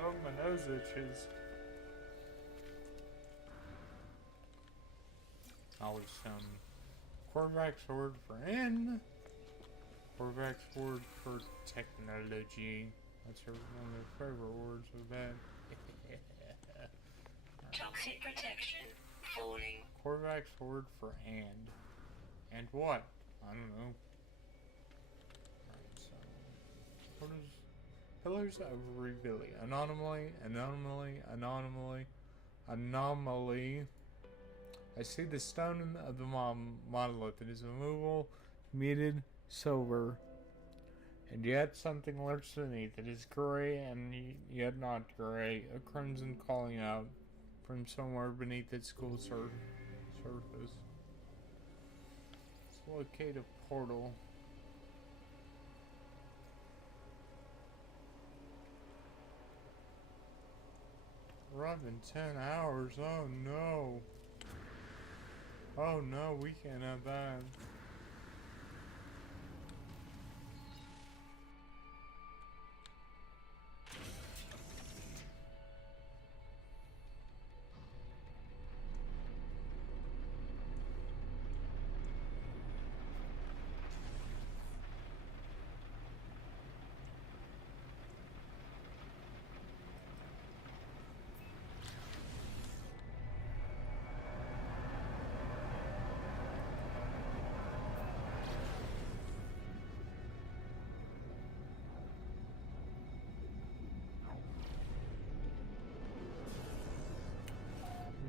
Oh, my nose itches. Always Corvax word for N. Corvax word for technology. That's one of their favorite words of that. Toxic protection. Falling. Corvax word for and. And what? I don't know. Alright, so. What is. Pillars of Revealing. Anomaly. I see the stone of the monolith. It is immovable, muted, silver. And yet something lurks beneath. It is gray and yet not gray. A crimson calling out from somewhere beneath its cool surface. Let's locate a portal. We're up in 10 hours. Oh no. Oh no, we can't have that.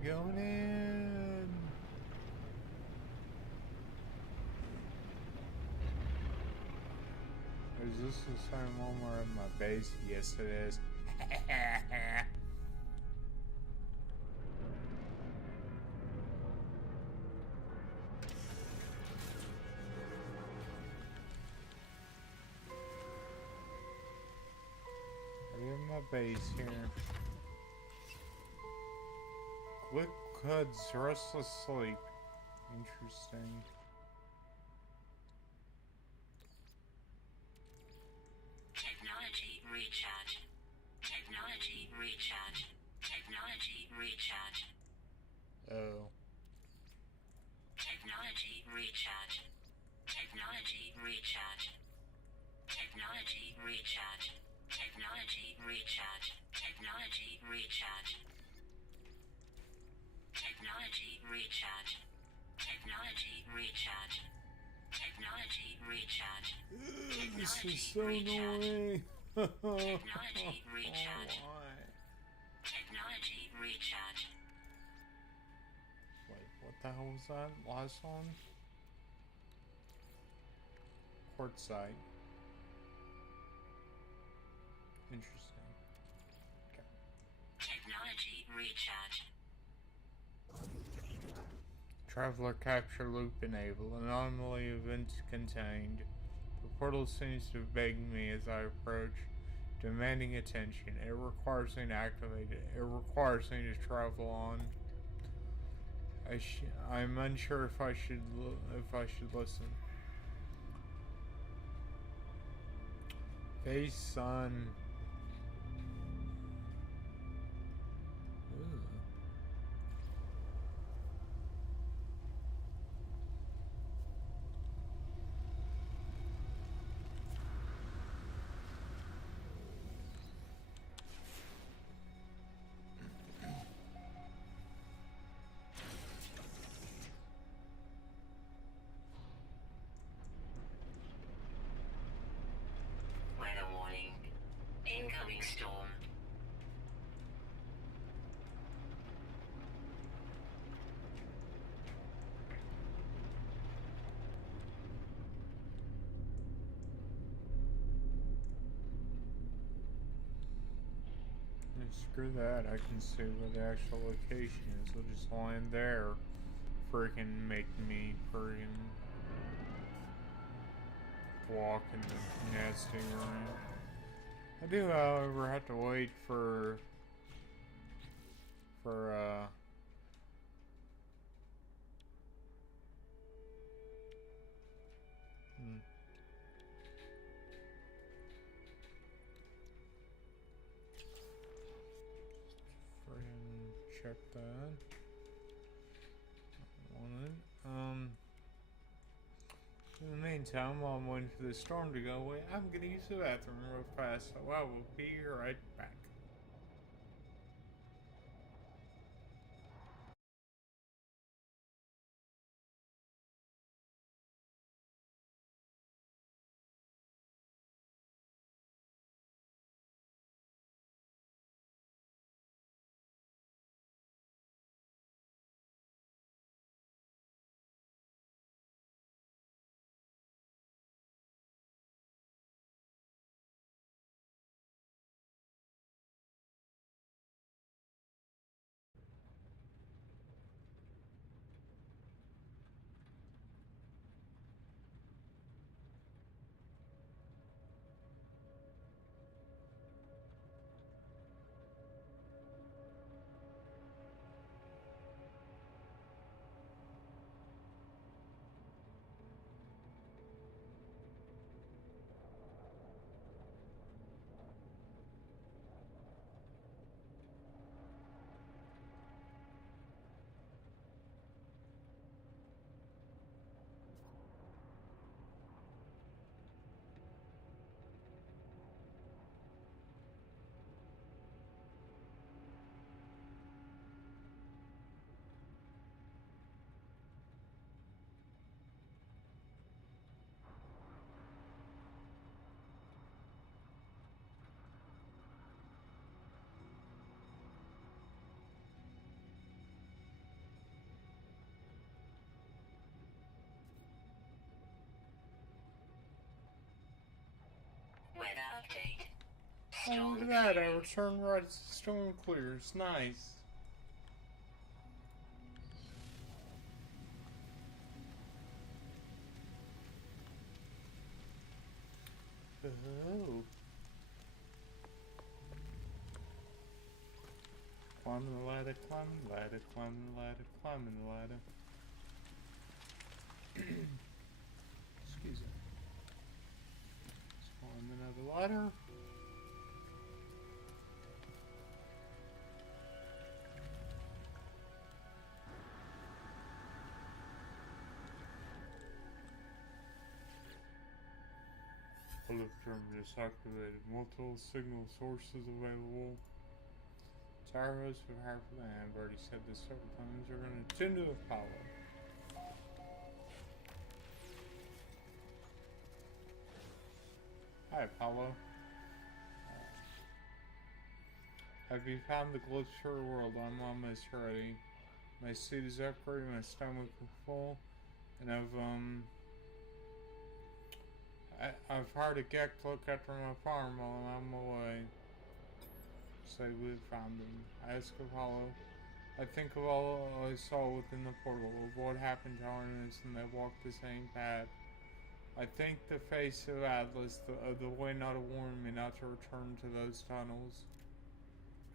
going in. Is this the same one where in my base? Yes, it is. I'm in my base here. Quick Cud's restless sleep. Interesting. Technology recharge. Technology recharge. Technology recharge. Oh. Technology recharge. Technology recharge. Technology recharge. Technology recharge. Technology recharge. Technology recharge. Technology recharge. Technology recharge. This is so annoying. Technology recharge. Why? Technology recharge. Wait, what the hell was that last one? Quartzite. Interesting. Okay. Technology recharge. Traveler capture loop enabled. Anomaly event contained. The portal seems to beg me as I approach, demanding attention. It requires me to activate it. It requires me to travel on. I'm unsure if I should listen. Face sun. Ooh. Weather warning. Incoming storm. Screw that, I can see where the actual location is. I'll just land there. Freaking make me freaking walk in the nasty rain. I do, however, have to wait for hmm, freaking check that. On it. In the meantime, while I'm waiting for the storm to go away, I'm gonna use the bathroom real fast, so I will be right back. Oh, look at that, I returned right as the storm clears. Nice. Oh. Climbing the ladder, climbing the ladder, climbing the ladder, climbing the ladder. Excuse me. Let's climb another ladder. Alert terminus activated. Multiple signal sources available. Tower hosts have hired for the I've already said this several times. We're going to tend to Apollo. Hi, Apollo. Have you found the glitch to our world? I'm almost ready. My suit is upgraded, my stomach is full, and I've hired a geck to look after my farm while I'm away. Say we found him. I ask Apollo. I think of all I saw within the portal, of what happened to Artemis and they walked the same path. I think the face of Atlas, the way not to warn me not to return to those tunnels.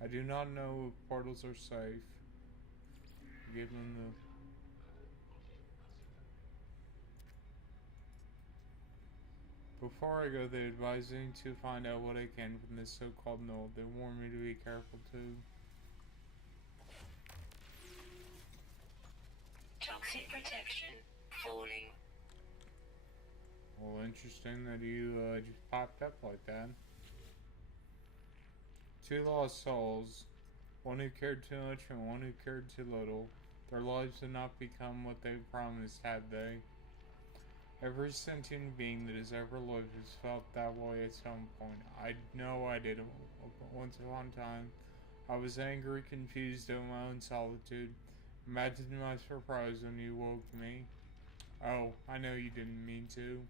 I do not know if portals are safe. Give them the... Before I go, they advise me to find out what I can from this so-called null. They warn me to be careful too. Toxic protection falling. Well, interesting that you just popped up like that. 2 lost souls. One who cared too much and one who cared too little. Their lives had not become what they promised, had they? Every sentient being that has ever lived has felt that way at some point. I know I did. Once upon a time, I was angry, confused at my own solitude. Imagine my surprise when you woke me. Oh, I know you didn't mean to.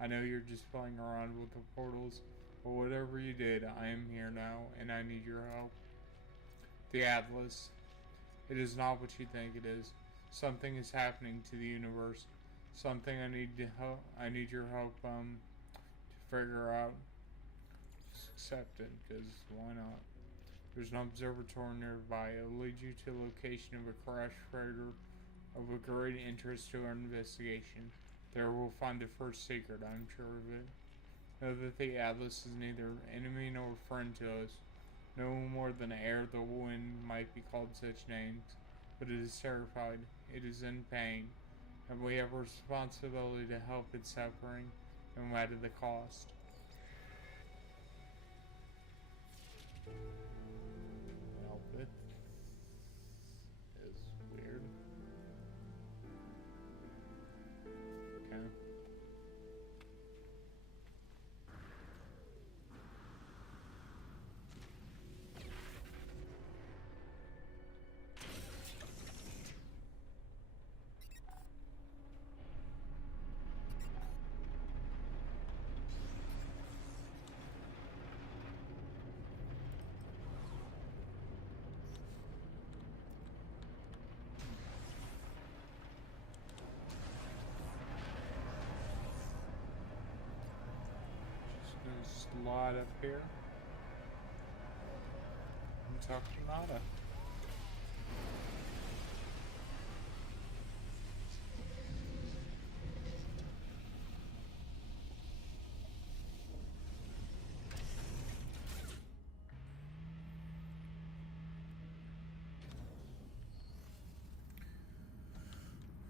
I know you're just playing around with the portals, but whatever you did, I am here now, and I need your help. The Atlas. It is not what you think it is. Something is happening to the universe. Something I need to help. I need your help to figure out. Just accept it, because why not? There's an observatory nearby. It'll lead you to the location of a crash freighter of a great interest to our investigation. There we'll find the first secret, I'm sure of it. Know that the Atlas is neither enemy nor friend to us. No more than air the wind might be called such names. But it is terrified. It is in pain. And we have a responsibility to help its suffering, no matter the cost. Well, this is weird. Okay. Just gonna slide up here and talk to Nada.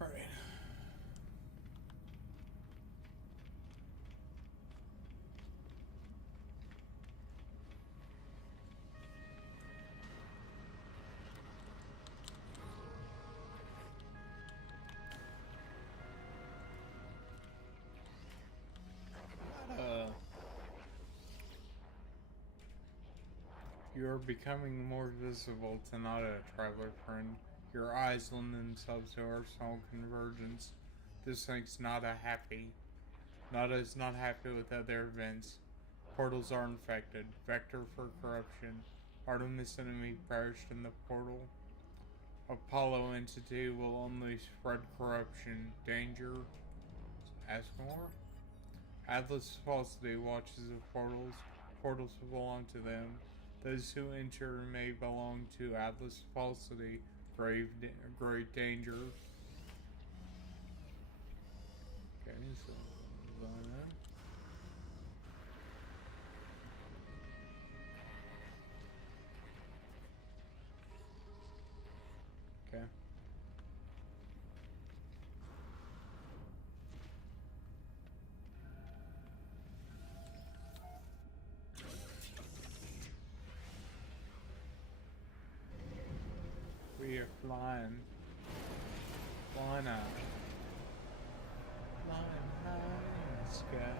Alright. You are becoming more visible to Nada, traveler friend. Your eyes lend themselves to our small convergence. This makes Nada happy. Nada is not happy with other events. Portals are infected. Vector for corruption. Artemis enemy perished in the portal. Apollo entity will only spread corruption. Danger. Ask more. Atlas falsity watches the portals. Portals belong to them. Those who enter may belong to Atlas falsity. Great danger. Okay, so that. Okay. We are flying. Flying out. Flying high in the sky.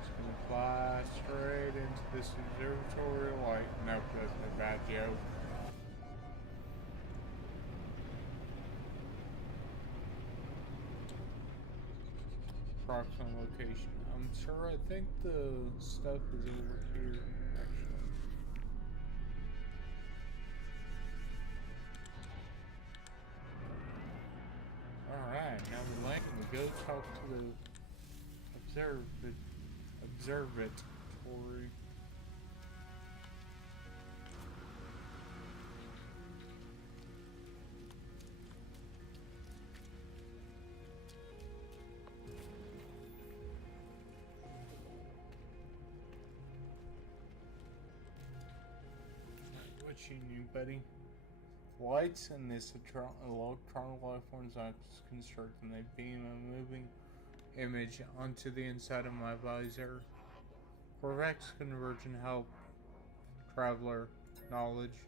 Just gonna fly straight into this observatory light. Nope, that's a bad joke. Approximate location. I'm sure I think the stuff is over here, actually. Alright, now we land and we go talk to the observatory. What you need, buddy? Lights in this electronic life forms are constructed and they beam a moving image onto the inside of my visor. Corvex conversion help traveler knowledge.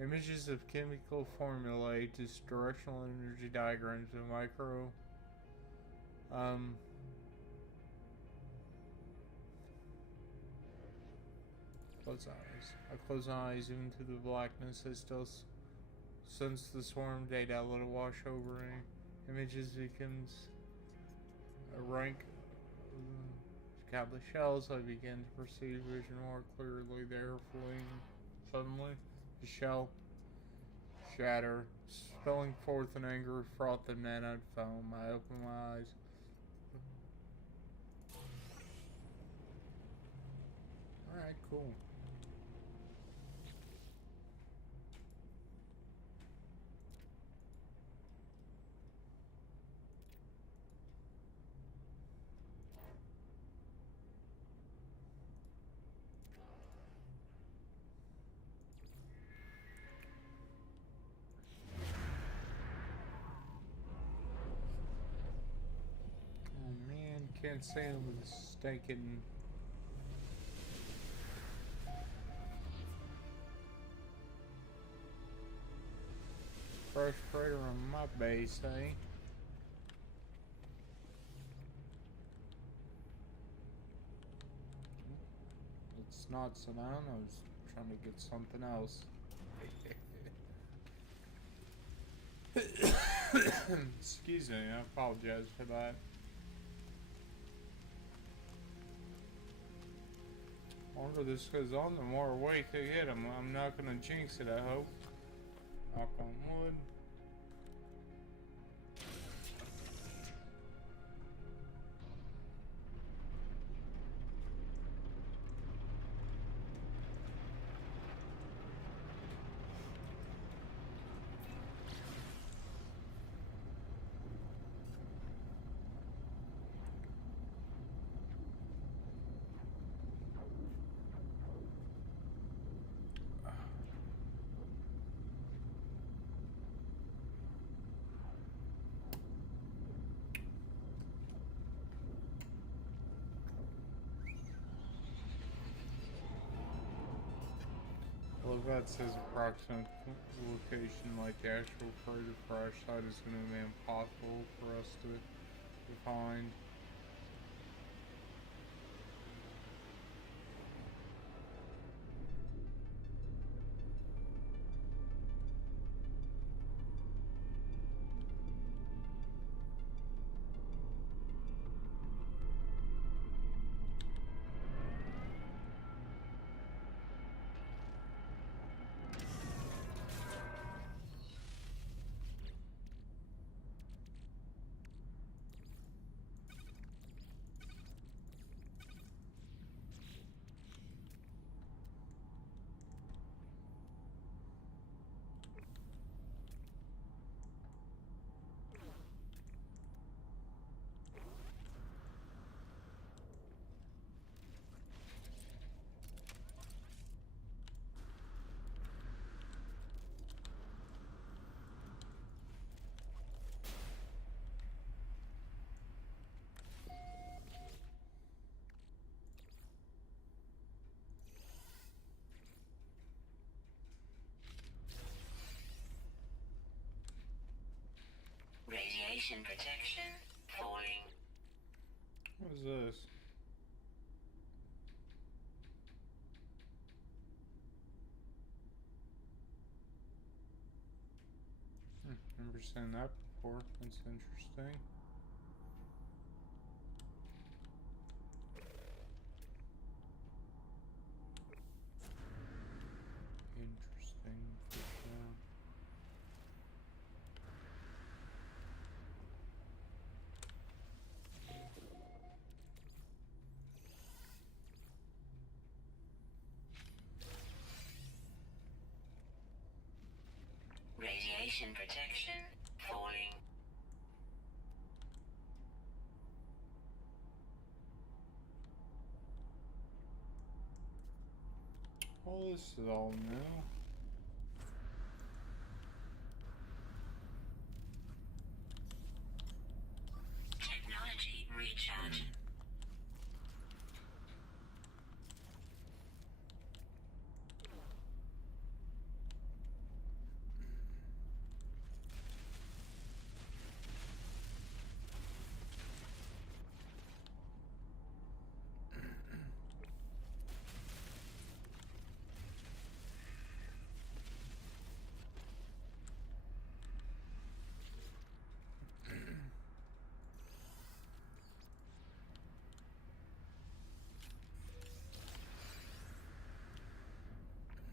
Images of chemical formulae to directional energy diagrams of micro close eyes. I close my eyes into the blackness. I still sense the swarm data. Let it wash over me. Images becomes a rank countless shells. I begin to perceive vision more clearly. There, fleeing. Suddenly, the shell shatter, spilling forth an angry froth of nanite foam. I open my eyes. Alright, cool. Oh man, can't say it was stinking. Fresh freighter on my base, eh? It's not Sedona, I was trying to get something else. Excuse me, I apologize for that. The longer this goes on, the more weight I get. I'm not gonna jinx it, I hope. Knock on wood. Well, if that says approximate location, like the actual freighter crash site is going to be impossible for us to find. Radiation protection falling. What is this? Never seen that before. That's interesting. Interesting for sure. Radiation protection falling. Well, this is all new. Technology recharge.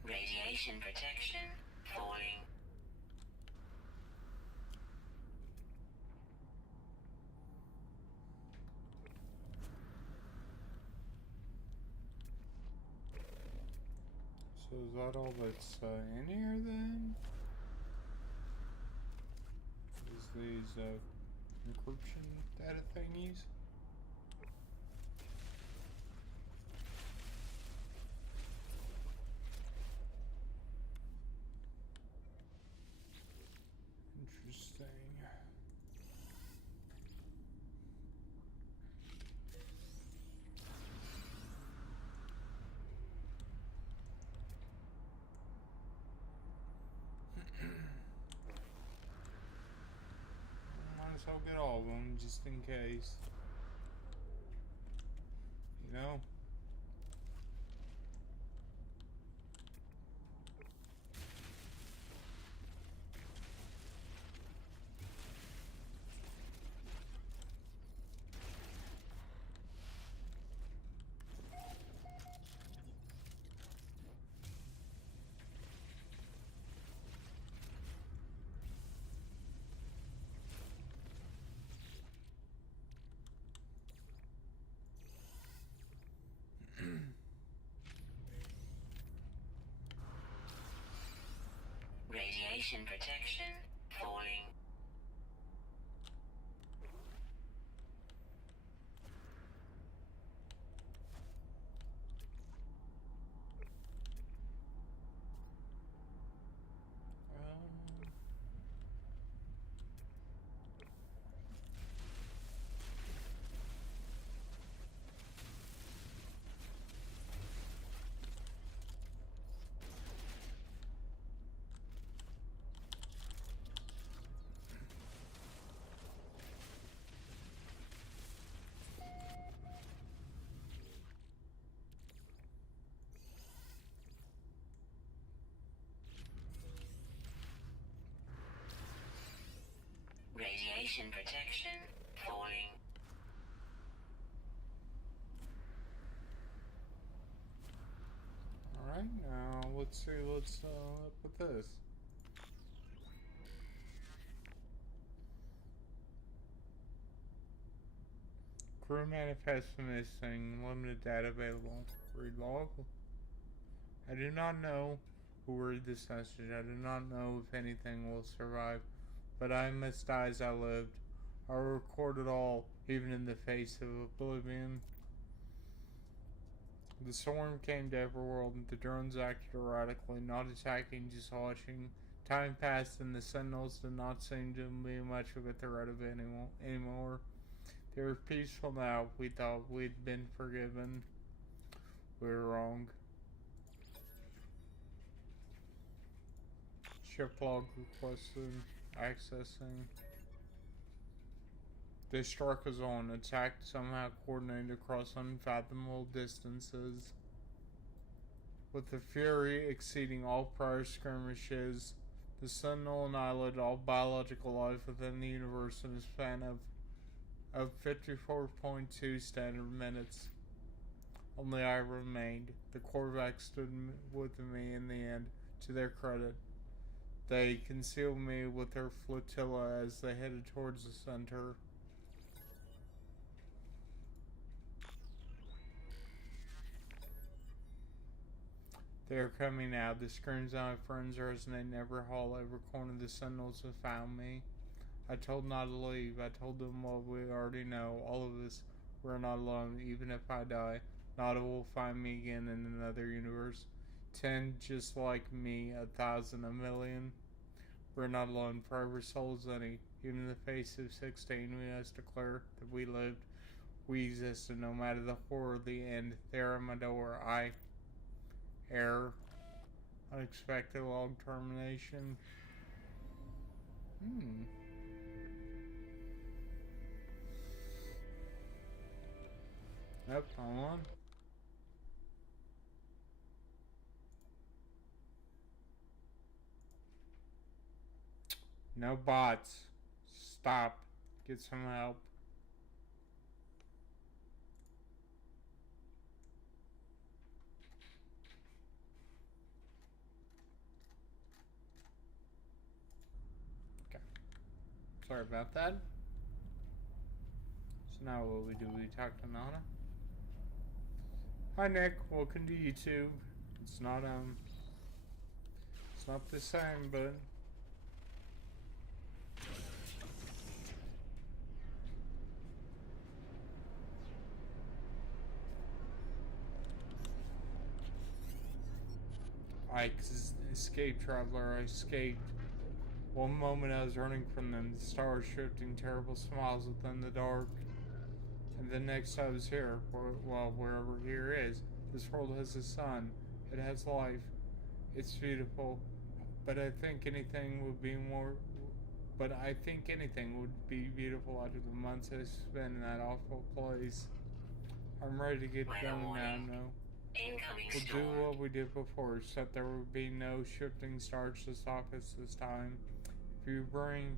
Radiation protection falling. So is that all that's in here then? Is these encryption data thingies? Interesting. Might as well get all of them just in case. You know? Radiation protection falling. Radiation protection falling. Alright, now let's see what's up with this. Crew manifest missing, limited data available. Read log. I do not know who will read this message. I do not know if anything will survive, but I must die as I lived. I will record it all, even in the face of oblivion. The storm came to Everworld, and the drones acted erratically, not attacking, just watching. Time passed, and the Sentinels did not seem to be much of a threat of anymore. They were peaceful now. We thought we'd been forgiven. We were wrong. Ship log requested. Accessing. They struck us on, attacked somehow coordinated across unfathomable distances. With the fury exceeding all prior skirmishes, the Sentinel annihilated all biological life within the universe in a span of 54.2 standard minutes. Only I remained. The Korvax stood with me in the end, to their credit. They concealed me with their flotilla as they headed towards the center. They are coming now. The screams of my friends resonate in every hall, every corner. The Sentinels have found me. I told not to leave. I told them what we already know. All of us, we're not alone. Even if I die, Nada will find me again in another universe. 10 just like me, 1,000, a million. We're not alone. For every soul is any. Even in the face of 16, we must declare that we lived. We existed, no matter the horror of the end. There at my door, error. Unexpected long termination. Yep, hold on. No bots. Stop. Get some help. Okay. Sorry about that. So now what we do, we talk to Nana. Hi Nick, welcome to YouTube. It's not the same, but I escaped, traveler. I escaped. One moment I was running from them, the stars shifting terrible smiles within the dark. And the next I was here, well, wherever here is. This world has a sun. It has life. It's beautiful. But I think anything would be beautiful after the months I spent in that awful place. I'm ready to get going now, no. We'll do what we did before, except there will be no shifting stars to stop us this time. If you bring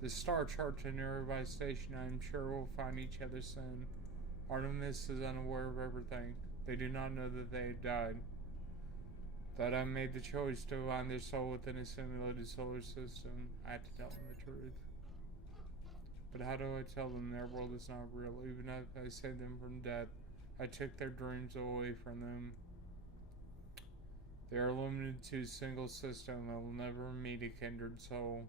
the star chart to nearby station, I'm sure we'll find each other soon. Artemis is unaware of everything. They do not know that they have died. That I made the choice to find their soul within a simulated solar system. I have to tell them the truth. But how do I tell them their world is not real? Even if I saved them from death, I took their dreams away from them. They are limited to a single system and will never meet a kindred soul.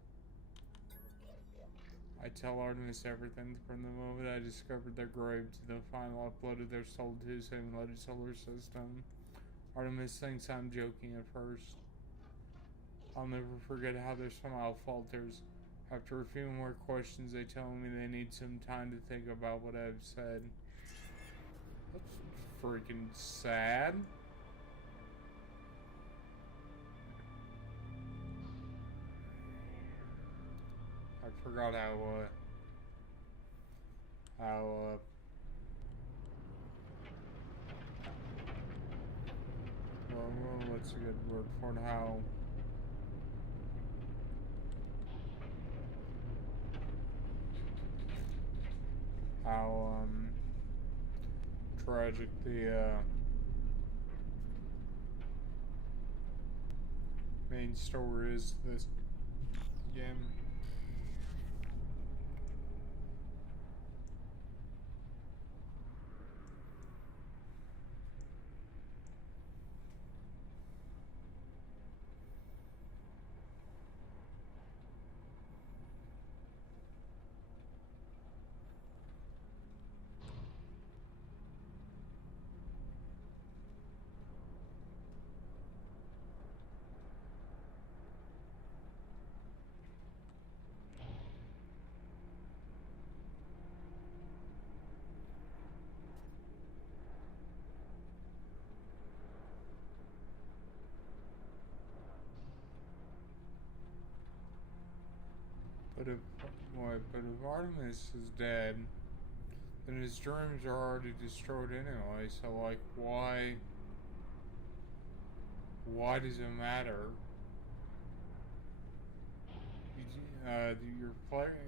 I tell Artemis everything from the moment I discovered their grave to the final upload of their soul to a simulated solar system. Artemis thinks I'm joking at first. I'll never forget how their smile falters. After a few more questions, they tell me they need some time to think about what I've said. That's freaking sad. I forgot what's a good word for it? How tragic the main story is this game. But if Artemis is dead, then his dreams are already destroyed anyway. So like, why? Why does it matter?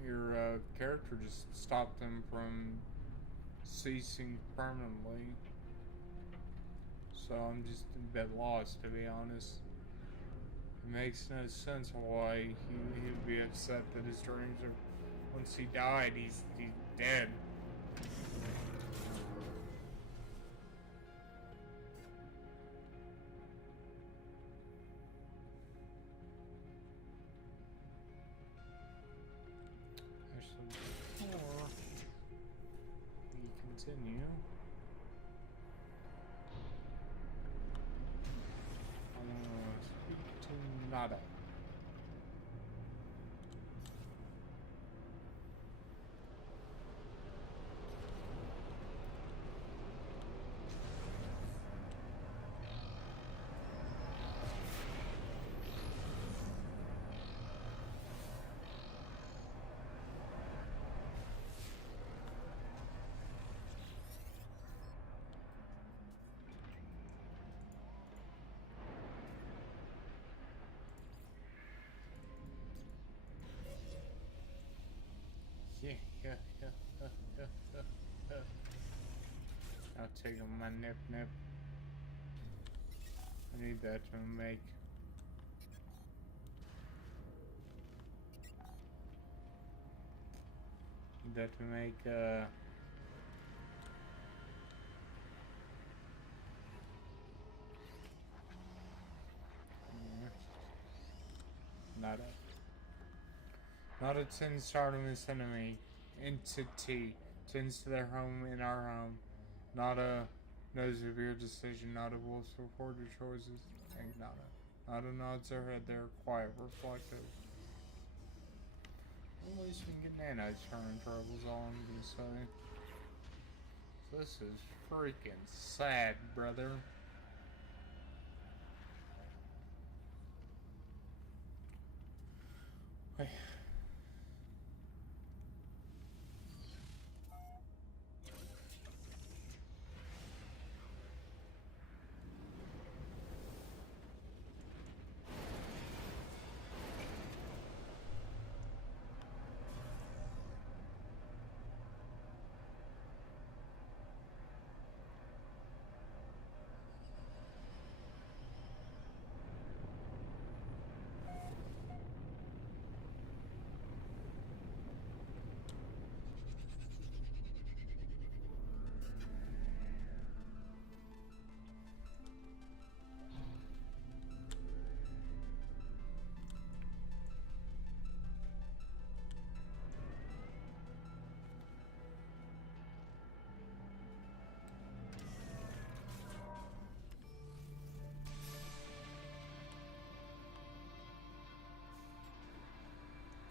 Your character just stopped them from ceasing permanently. So I'm just a bit lost, to be honest. It makes no sense why he would be upset that his dreams are. Once he died, he's dead. Actually, before we continue, I'm gonna speak to Nada. Yeah, yeah, yeah, yeah, yeah, yeah, yeah. I'll take my nip. I need that to make. Need that to make. Not a. Not a 10-star Artemis enemy entity tends to their home in our home. Not a knows of your decision. Not a will support your choices. Think not a. Not a nods their head. They're quiet, reflective. At least we can get Nano's turn troubles all I'm gonna say. So this is freaking sad, brother. Wait.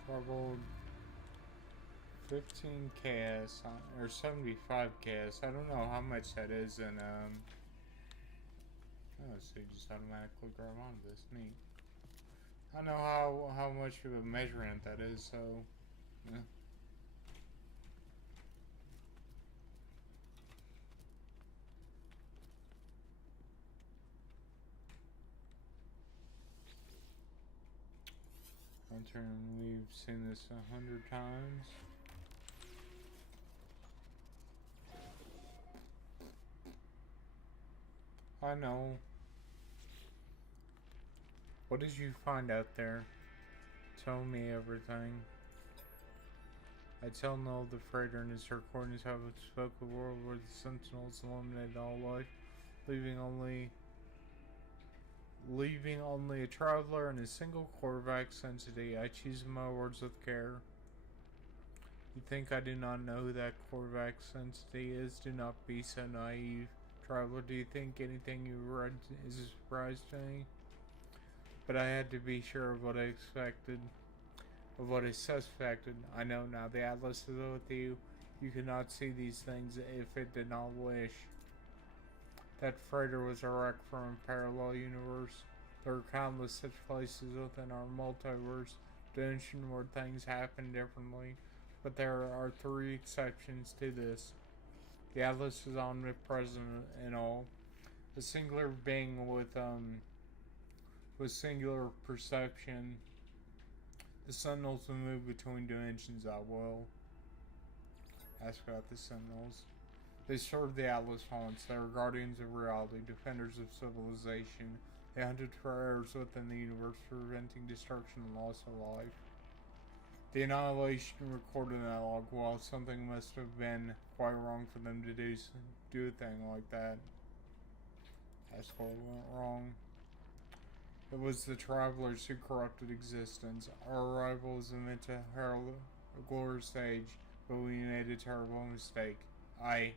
Troubled 15 KS or 75 KS. I don't know how much that is in oh, so you just automatically grab onto this. Neat. I know how much of a measurement that is, so yeah. We've seen this 100 times. I know. What did you find out there? Tell me everything. I tell Noel the freighter and his recordings have spoke a world where the Sentinels eliminated all life, leaving only a traveler and a single Corvax entity. I choose my words with care. You think I do not know who that Corvax entity is? Do not be so naive. Traveler, do you think anything you read is a surprise to me? But I had to be sure of what I expected, of what I suspected. I know now the Atlas is with you. You could not see these things if it did not wish. That freighter was a wreck from a parallel universe. There are countless such places within our multiverse. dimension where things happen differently, but there are three exceptions to this. The Atlas is omnipresent in all. A singular being with singular perception. The Sentinels will move between dimensions at will. Ask about the Sentinels. They serve the Atlas haunts. They are guardians of reality, defenders of civilization. They hunted for errors within the universe, preventing destruction and loss of life. The annihilation recorded in that log, while something must have been quite wrong for them to do a thing like that. That's what went wrong. It was the travelers who corrupted existence. Our arrival was meant to herald a glorious age, but we made a terrible mistake. I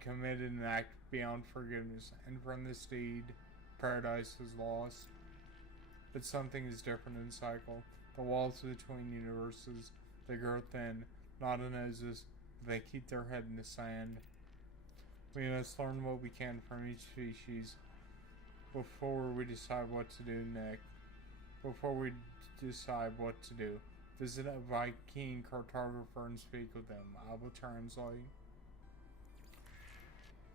committed an act beyond forgiveness, and from this deed, paradise was lost. But something is different in cycle. The walls between universes, they grow thin, not in noses, but they keep their head in the sand. We must learn what we can from each species before we decide what to do next. Before we decide what to do, visit a Viking cartographer and speak with them. I will translate.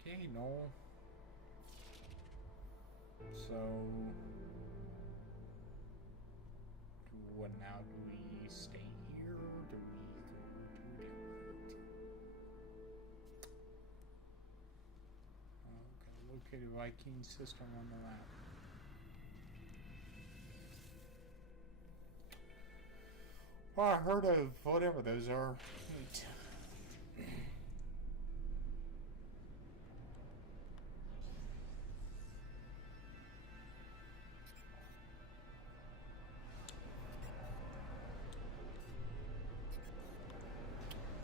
Okay, Noel. So, what now? Do we stay here or do we go to different? Okay, locate a Viking system on the map. Well, I heard of whatever those are. Wait.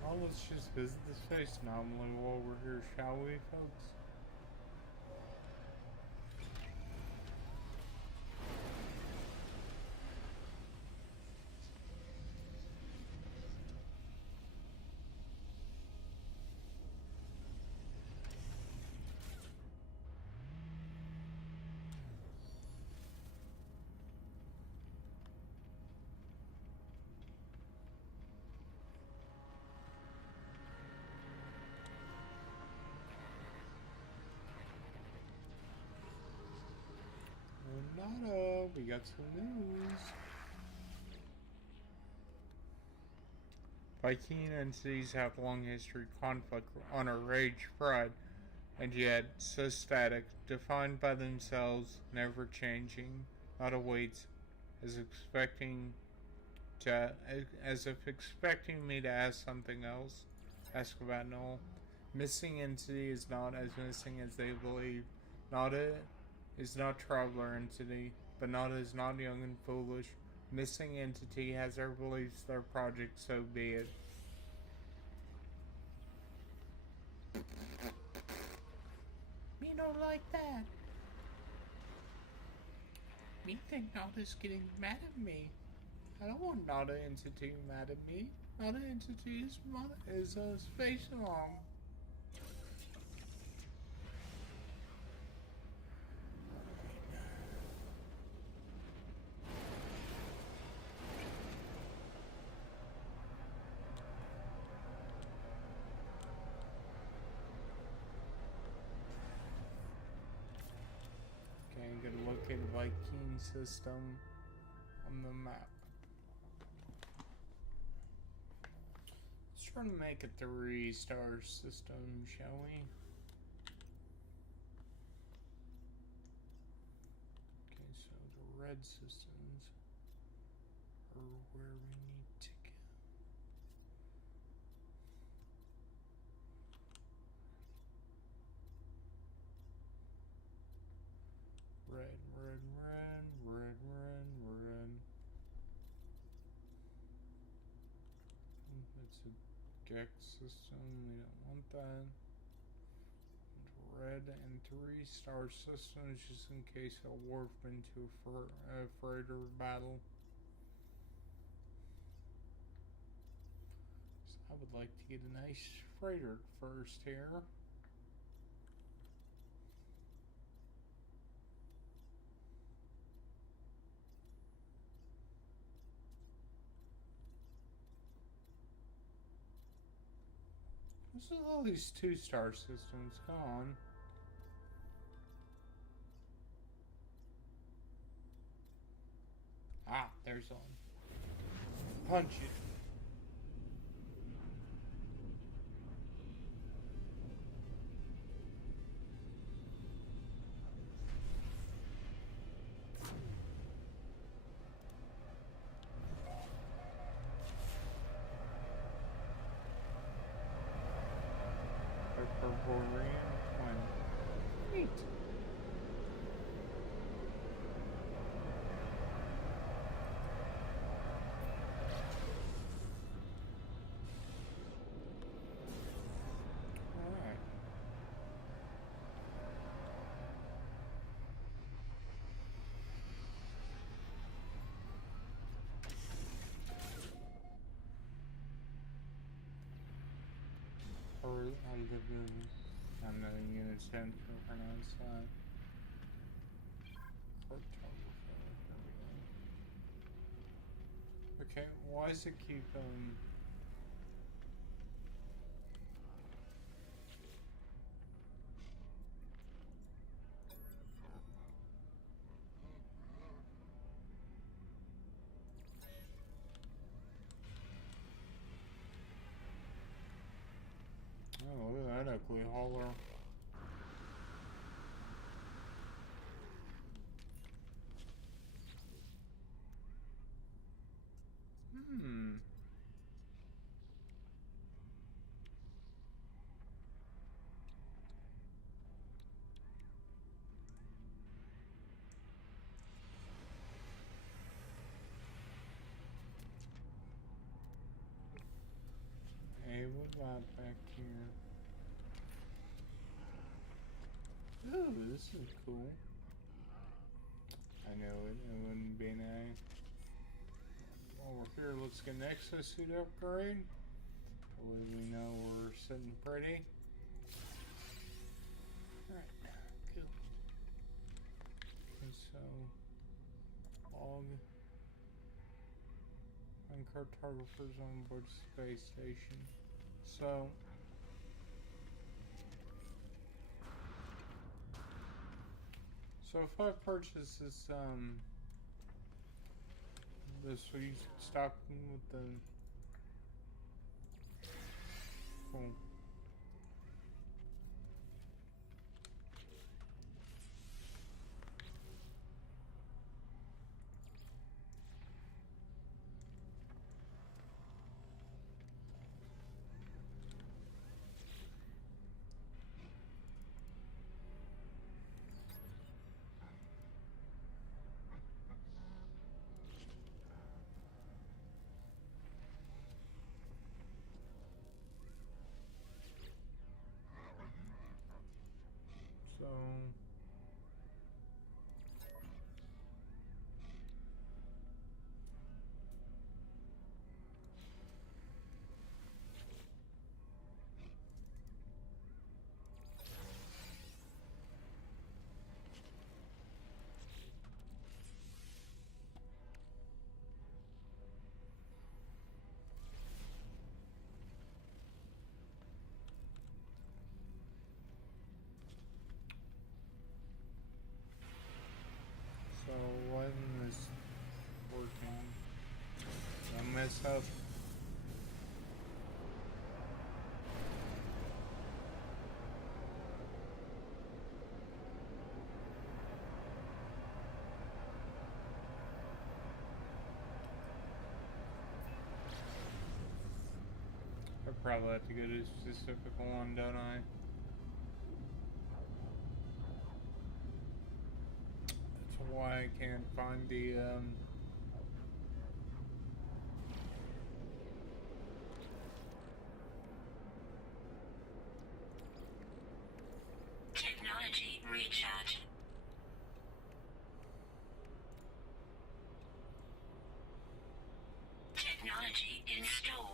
Well, let's just visit the space anomaly while we're here, shall we, folks? Nada, we got some news. Viking entities have long history conflict, honor, rage, pride, and yet so static, defined by themselves, never changing. Nada waits, as if expecting me to ask something else. Ask about Noel. Missing entity is not as missing as they believe. Nada is not traveler entity, but Nada is not young and foolish. Missing entity has their beliefs, their project, so be it. Me don't like that. Me think Nada's getting mad at me. I don't want Nada entity mad at me. Nada entity is a space mom. Okay, I'm gonna locate a Viking system on the map. Let's try to make a 3-star system, shall we? Okay, so the red systems are where we need to go. Red, red, red, red, red, red. It's a Gex system, we don't want that. And red and 3-star systems just in case I warp into a freighter battle. So I would like to get a nice freighter first here. What's with all these 2-star systems? Come on. Ah, there's one. Punch it. Hyperborean planet. Neat. Alright. Or I live in. I'm not even gonna attempt to pronounce that. Cartographer. Okay, why does it keep oh, look at that ugly hauler. Hmm. Hey, what about back here? Ooh, this is cool. I know it wouldn't be nice. While we're here, let's get an exosuit upgrade. That way we know we're sitting pretty. Alright, cool. And so, log and cartographers on board space station. So, if I purchase this, will you stop with the, cool. So, why isn't this working? Did I mess up? I probably have to go to a specific one, don't I? That's why I can't find the, Technology recharge. Technology installed.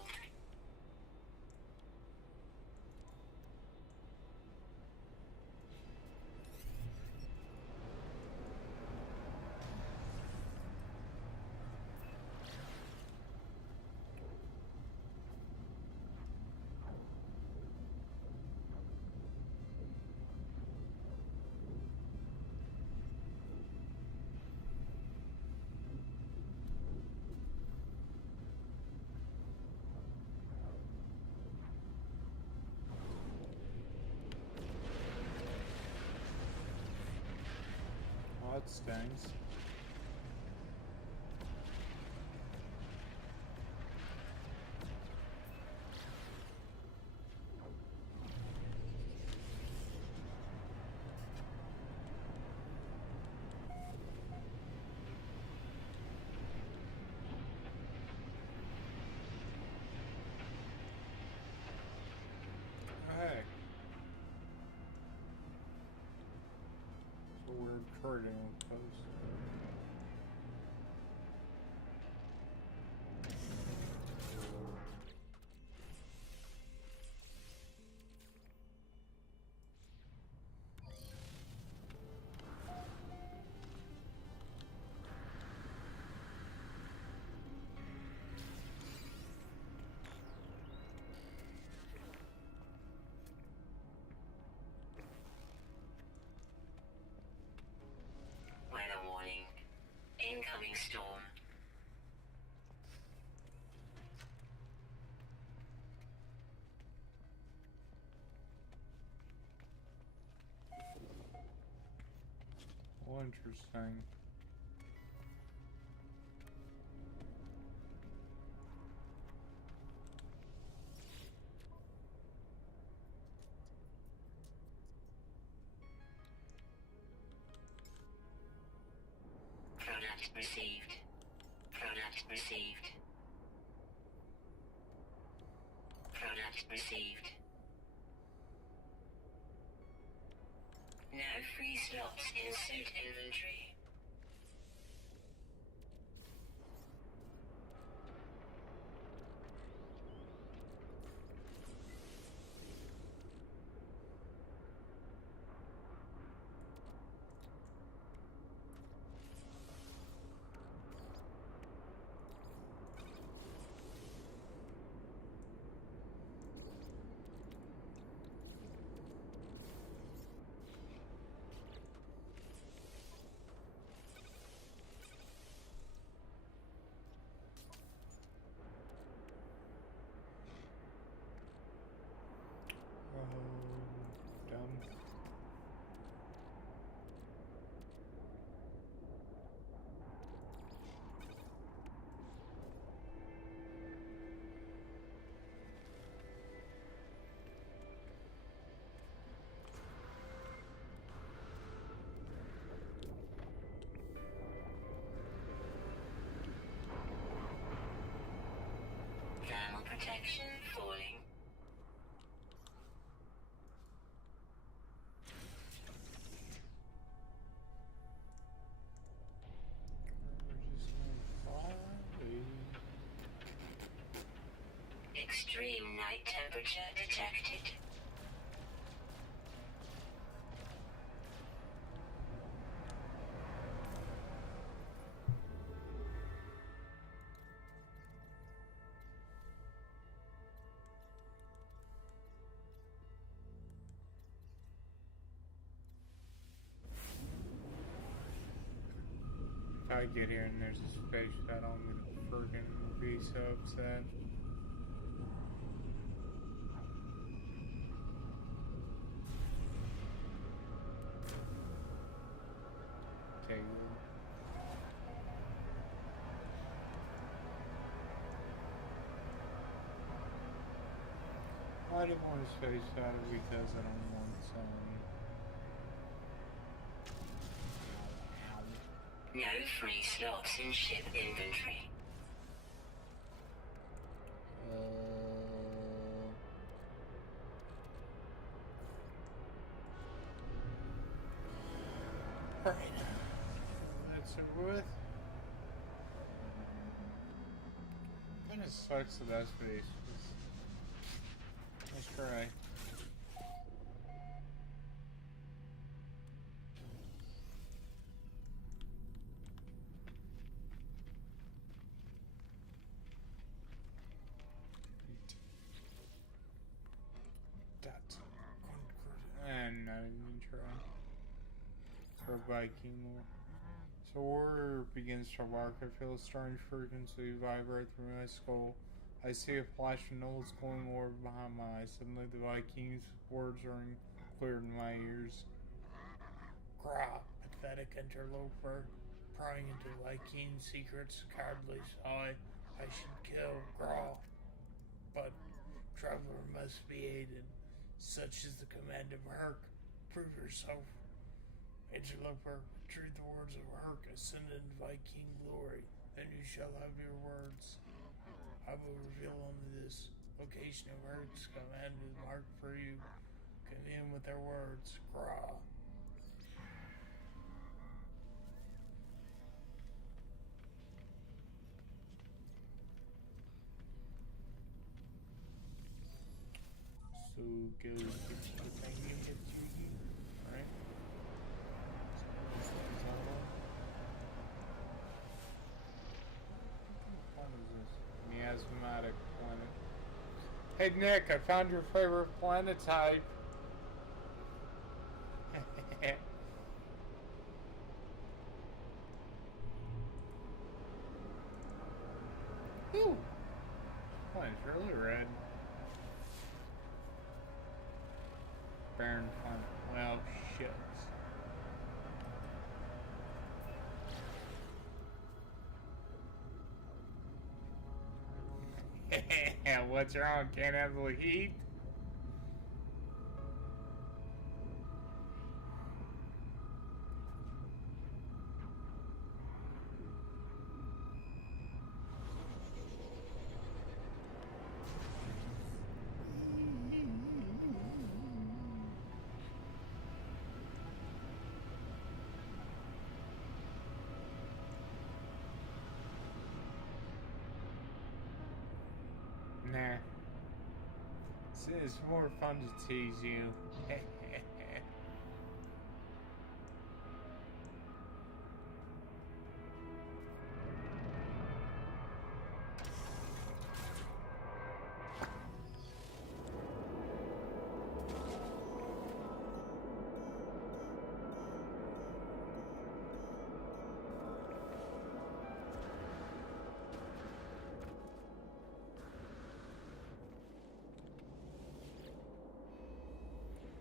stings. Hey. So we're trading with those. Weather warning. Incoming storm. Well, interesting. Product received. Product received. Product received. No free slots in suit inventory. Done. Thermal protection falling. We're just gonna fly. Extreme night temperature detected. If I get here and there's a space shuttle, I'm gonna freaking be so upset. Okay. I didn't want to space shuttle because I don't want some. No free slots in ship inventory. Alright. That's over with. Kinda sucks that that's space. Let's try. That's and not even try. For Viking lore. So war begins to bark. I feel a strange frequency vibrate through my skull. I see a flash of Noel's glowing orb behind my eyes. Suddenly the Vikings' words ring clear in my ears. Grah, pathetic interloper, prying into Viking secrets, cowardly sigh, I should kill Graw. But traveler must be aided. Such is the command of Herc. Prove yourself. Interloper, retrieve the words of Herc, ascended in Viking glory. Then you shall have your words. I will reveal only this. Location of Herc's command is marked for you. Commune with their words. Gra. So go get the thing you get through here, right? Is that one? What is this? Miasmatic planet. Hey Nick, I found your favorite planet type. Ooh, planet's really red. Barren planet. Well, shit. What's wrong? Can't handle the heat? Nah. It's more fun to tease you.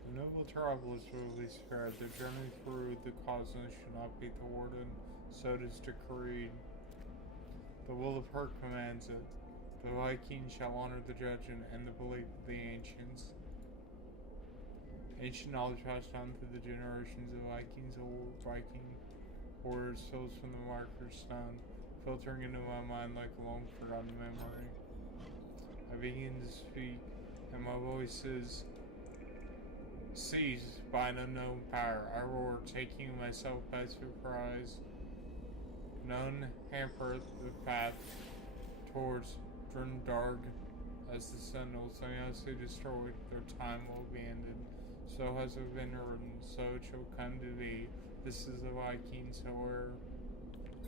The noble travelers will be spared. Their journey through the cosmos should not be thwarted. So it is decreed. The will of her commands it. The Vikings shall honor the judgment and the belief of the ancients. Ancient knowledge passed down through the generations of Vikings, old Viking words flows from the marker stone, filtering into my mind like a long forgotten memory. I begin to speak, and my voice is seized by an unknown power. I roar, taking myself by surprise. None hampereth the path towards Drendarg. As the sentinels simultaneously destroyed, their time will be ended. So has it been written, so it shall come to be. This is the Vikings, however.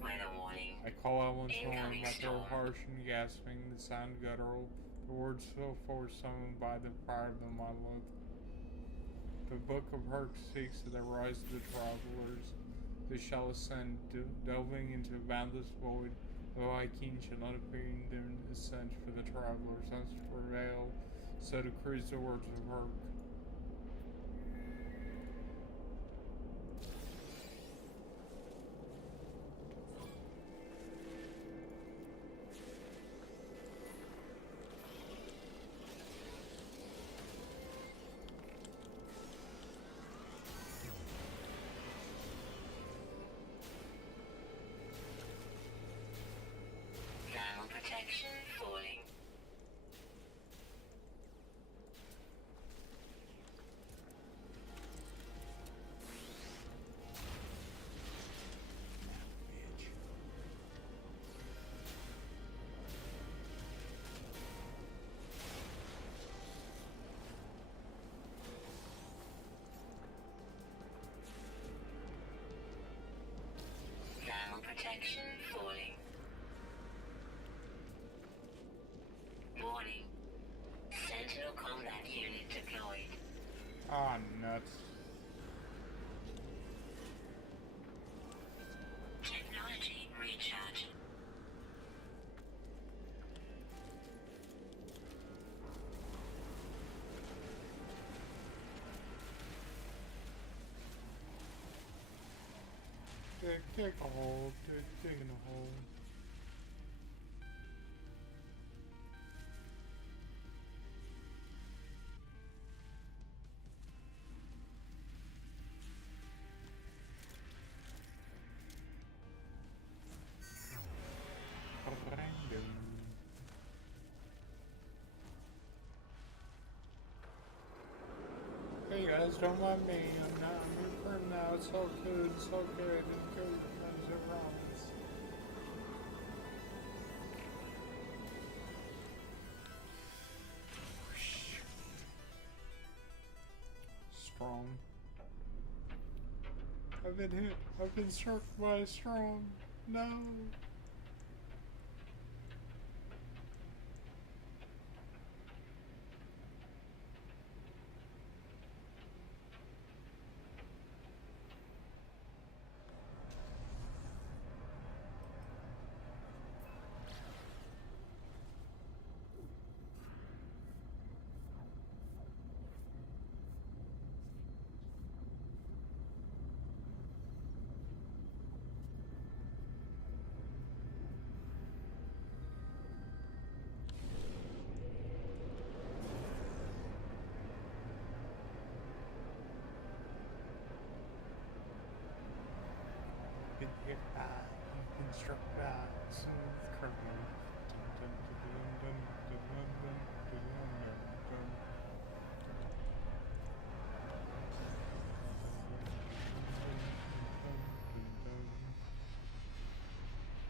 Weather warning. I call out once more, Incoming my throat storm. harsh and gasping, the sound guttural, the words so forth summoned by the fire of the monolith. The book of Herc speaks of the rise of the travelers. They shall ascend, delving into a boundless void. The Vikings shall not appear in their ascent, for the travelers must prevail. So decrees the words of Herc. Thermal protection falling. Thermal protection falling. Warning. Sentinel combat unit deployed. Ah, nuts. Technology recharge. dig a hole, digging a hole. Random. Hey guys, don't mind me. I'm not. I'm your friend now. It's all good. It's all good. And kill your friends, I promise. Strong. I've been hit. I've been struck by a storm. No. Been hit by. Been struck by a smooth criminal. Dun, dun, dun, dun, dun, dun, dun, dun, dun, dun.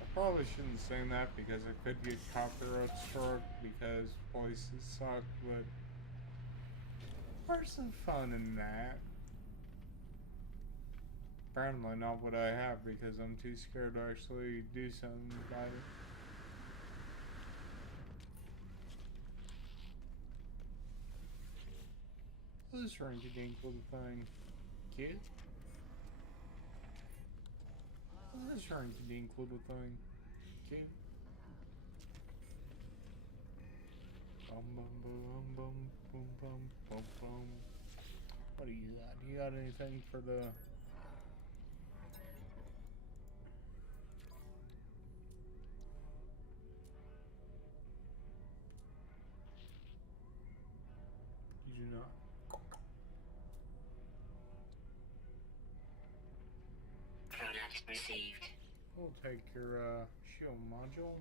I probably shouldn't sing that because I could get copyright struck because voices suck, but there's some fun in that. Apparently not what I have because I'm too scared to actually do something about it. This rinky-dink little thing. Kid? This rinky-dink little thing. Kid? Bum bum bum bum bum bum bum bum. What do you got? You got anything for the... You do not. Product received. We'll take your shield module.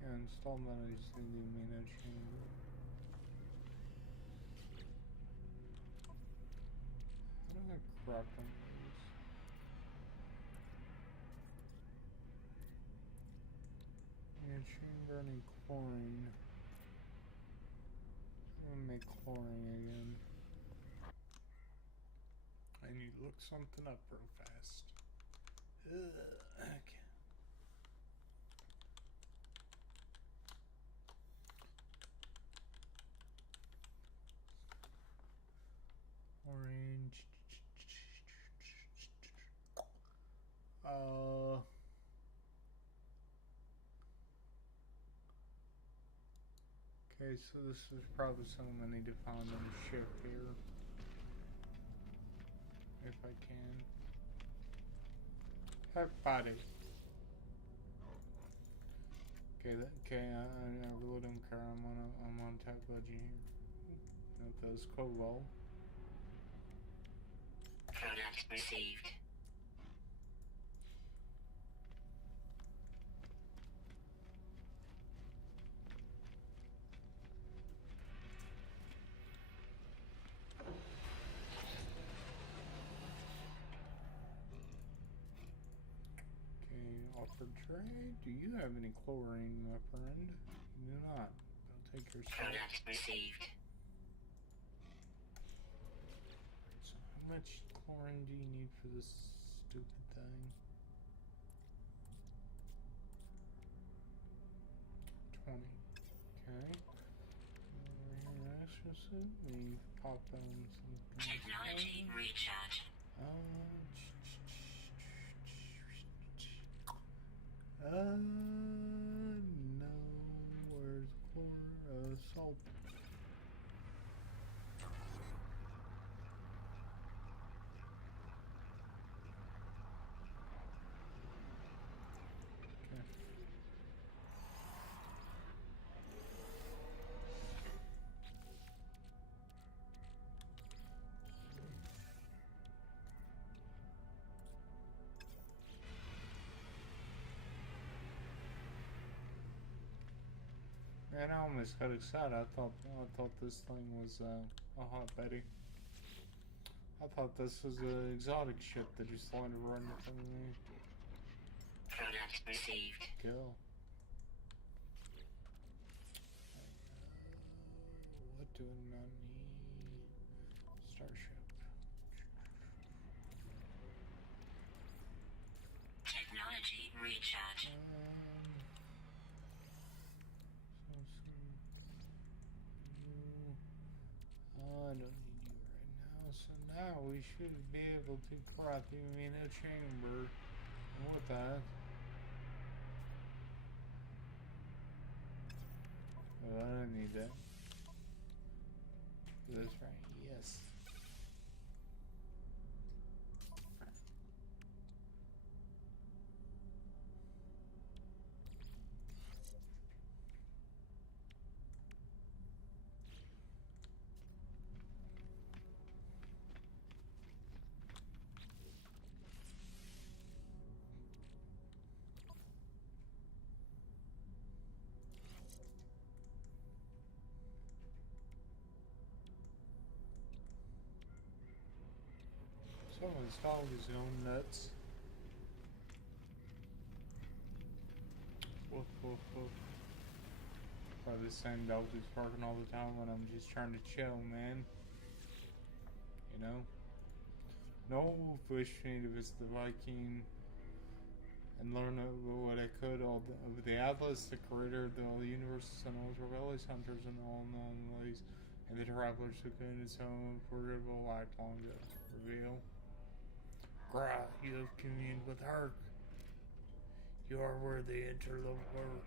Yeah, install manage the amino chamber. I don't have crap on these. Amino chamber and chlorine. I'm gonna make chlorine again. I need to look something up real fast. Okay. Orange. Okay, so this is probably something I need to find on the ship here. If I can. Have body. Okay, I really don't care. I'm on top budget here. Note those cobalt. Product received. Okay, offered trade. Do you have any chlorine, my friend? You do not. I'll take your stuff. Product received. So how much chlorine do you need for this stupid thing? 20. Okay. Let me pop on some. Technology recharge. No. Where's salt? Man, I almost got excited. I thought this thing was a hot Betty. I thought this was an exotic ship that just landed right in front of me. Product received. Go. What do I not need? Starship. Technology recharge. I don't need you right now. So now we should be able to craft the amino chamber with that. Oh, I don't need that. That's right. Yes. Someone's dog is going nuts. Woof, woof, woof. Probably the same dog that's barking all the time when I'm just trying to chill, man. You know? No wish me to visit the Viking and learn what I could of the Atlas, the creator of the universe, and all the rebellious hunters and all anomalies, and the travelers who could in his own unforgettable light long ago. Reveal. Gra, you have communed with Hark. You are worthy interloper.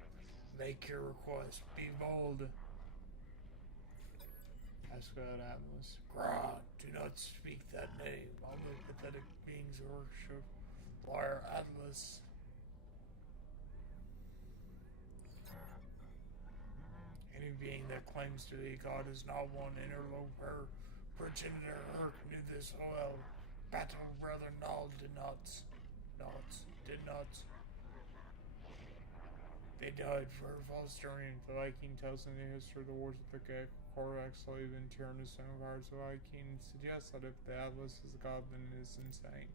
Make your request. Be bold. Ascot Atlas. Gra, do not speak that name. All the pathetic beings worship Liar Atlas. Any being that claims to be God is not one interloper. Progenitor Hark knew this well. Battle brother Nald did not. They died for a false dream. The Viking tells in the history of the wars of the Gek, Korvac slave and tyrannous empires. The Viking suggests that if the Atlas is a god, then it is insane.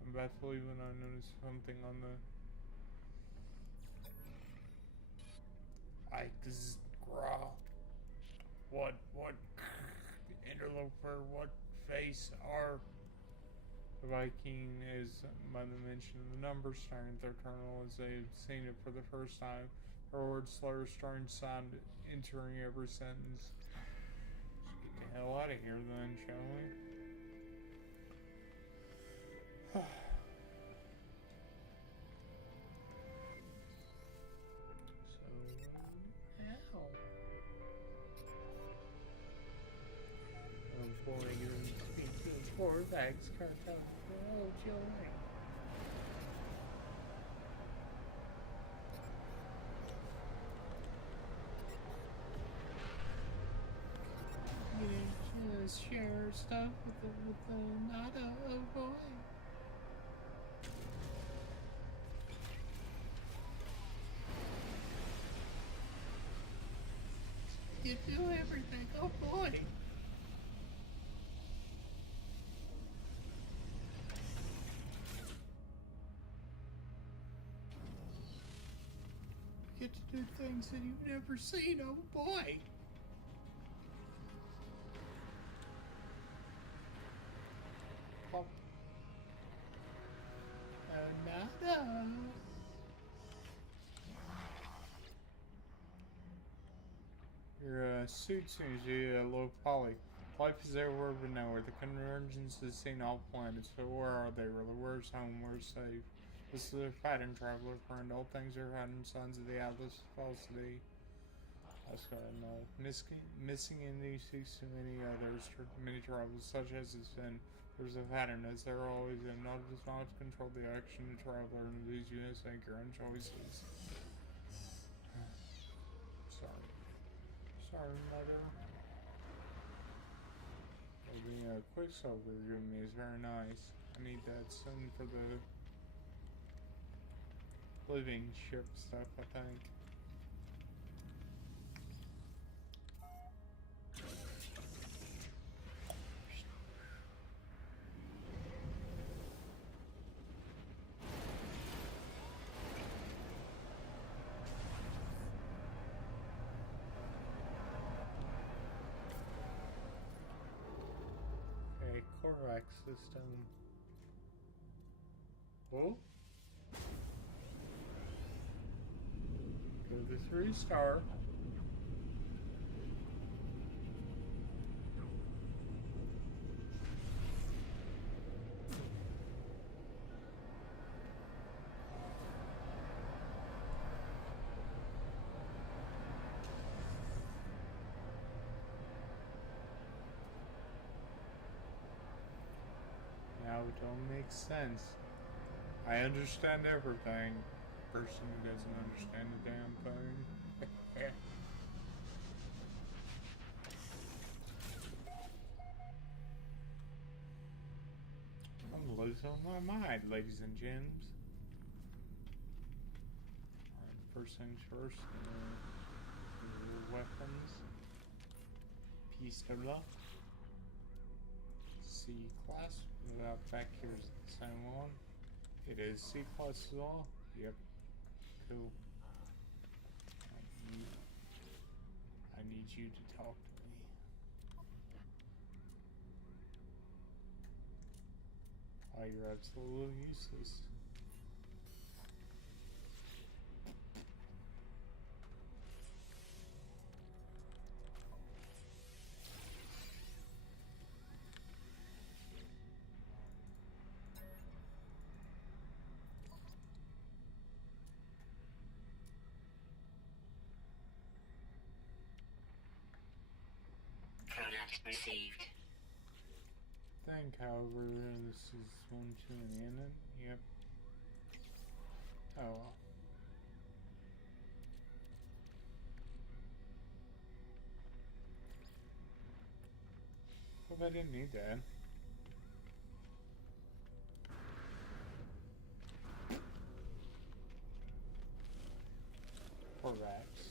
I'm about to leave when I notice something on the Gra. What interloper, what face are The Viking is, by the mention of the number, staring at their terminal as they have seen it for the first time. Her words slur, strange sound entering every sentence. Let's get the hell out of here then, shall we? So, boy, you're speak to the Korvac's cartel. Oh, joy. You just share stuff with the Nada boy. You do everything. Oh boy. Get to do things that you've never seen. Oh boy. Oh. Nada. Your suit seems to be a low poly. Life is everywhere but nowhere. The convergence is seen all planets. So where are they really? Where's home? Where's safe? This is a pattern, traveler friend. All things are hidden signs of the Atlas falsity. That's what I know. Missing in these seeks to many others, many travels, such as it's been. There's a pattern, as there always is. Not does not control the action of the traveler and lose you his anchor and choices. Sorry, mother. The Quicksilver you're giving me is very nice. I need that soon for the living ship stuff, I think. Okay, Korak system. Oh? Go to 3-star. Now it don't make sense. I understand everything. Person who doesn't understand a damn thing. I'm losing my mind, ladies and gents. Alright, first things first. Weapons. Pistola. C class. Back here's the same one. It is C class as well. Yep. Cool. I need you to talk to me. Oh, you're absolutely useless. Product received. Think, however, this is 1, 2 in the end. Yep. Oh well. Well, I didn't need that. Poor rats.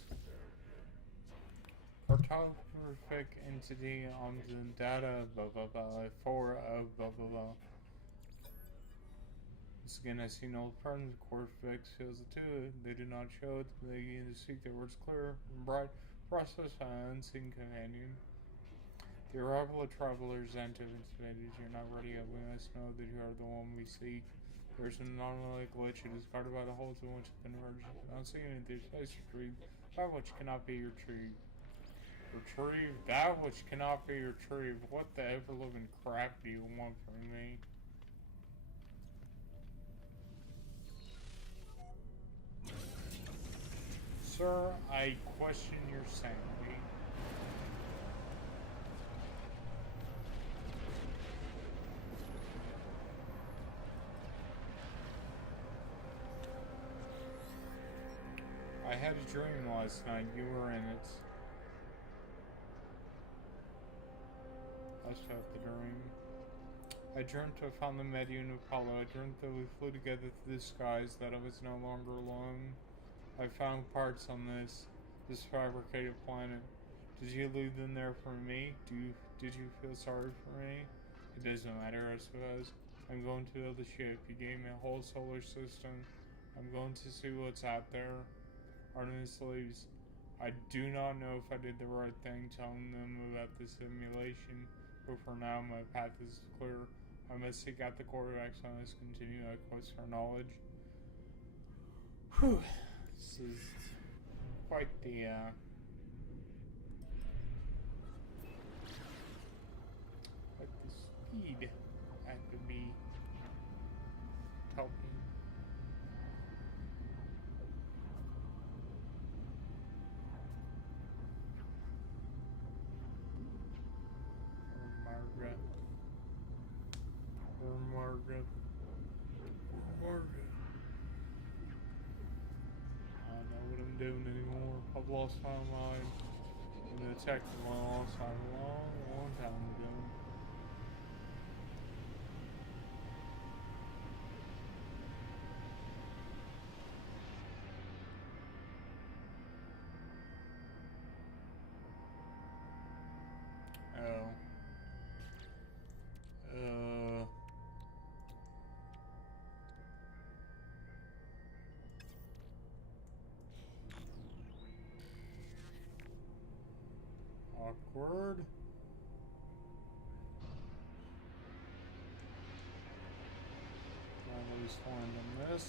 Cartographic entity on the data, blah blah blah, for blah blah blah. Once again, I see no patterns. Cortex feels it too. They do not show it. They begin to speak their words clear and bright. Process unseen companion. The arrival of travelers and intimated. You're not ready yet. We must know that you are the one we seek. There's an anomaly glitch. It is guarded by the holes in which have been merged. Not seeing it. There's ice retrieved. That which cannot be retrieved. Retrieve that which cannot be retrieved. What the ever living crap do you want from me? Sir, I question your sanity. I had a dream last night. You were in it. Let's have the dream. I dreamt I found the Medu and Apollo. I dreamt that we flew together through the skies, that I was no longer alone. I found parts on this fabricated planet. Did you leave them there for me? Did you feel sorry for me? It doesn't matter, I suppose. I'm going to build a ship. You gave me a whole solar system. I'm going to see what's out there. Artemis leaves. I do not know if I did the right thing telling them about the simulation, but for now my path is clear. I must seek out the quarterbacks. I must continue my quest for knowledge. Whew. This is quite the speed had to be helping. Or Margaret. Or Margaret. Margaret. I don't know what I'm doing anymore. I've lost my mind. The detective I lost a long time ago. Oh. Awkward. At least one on this.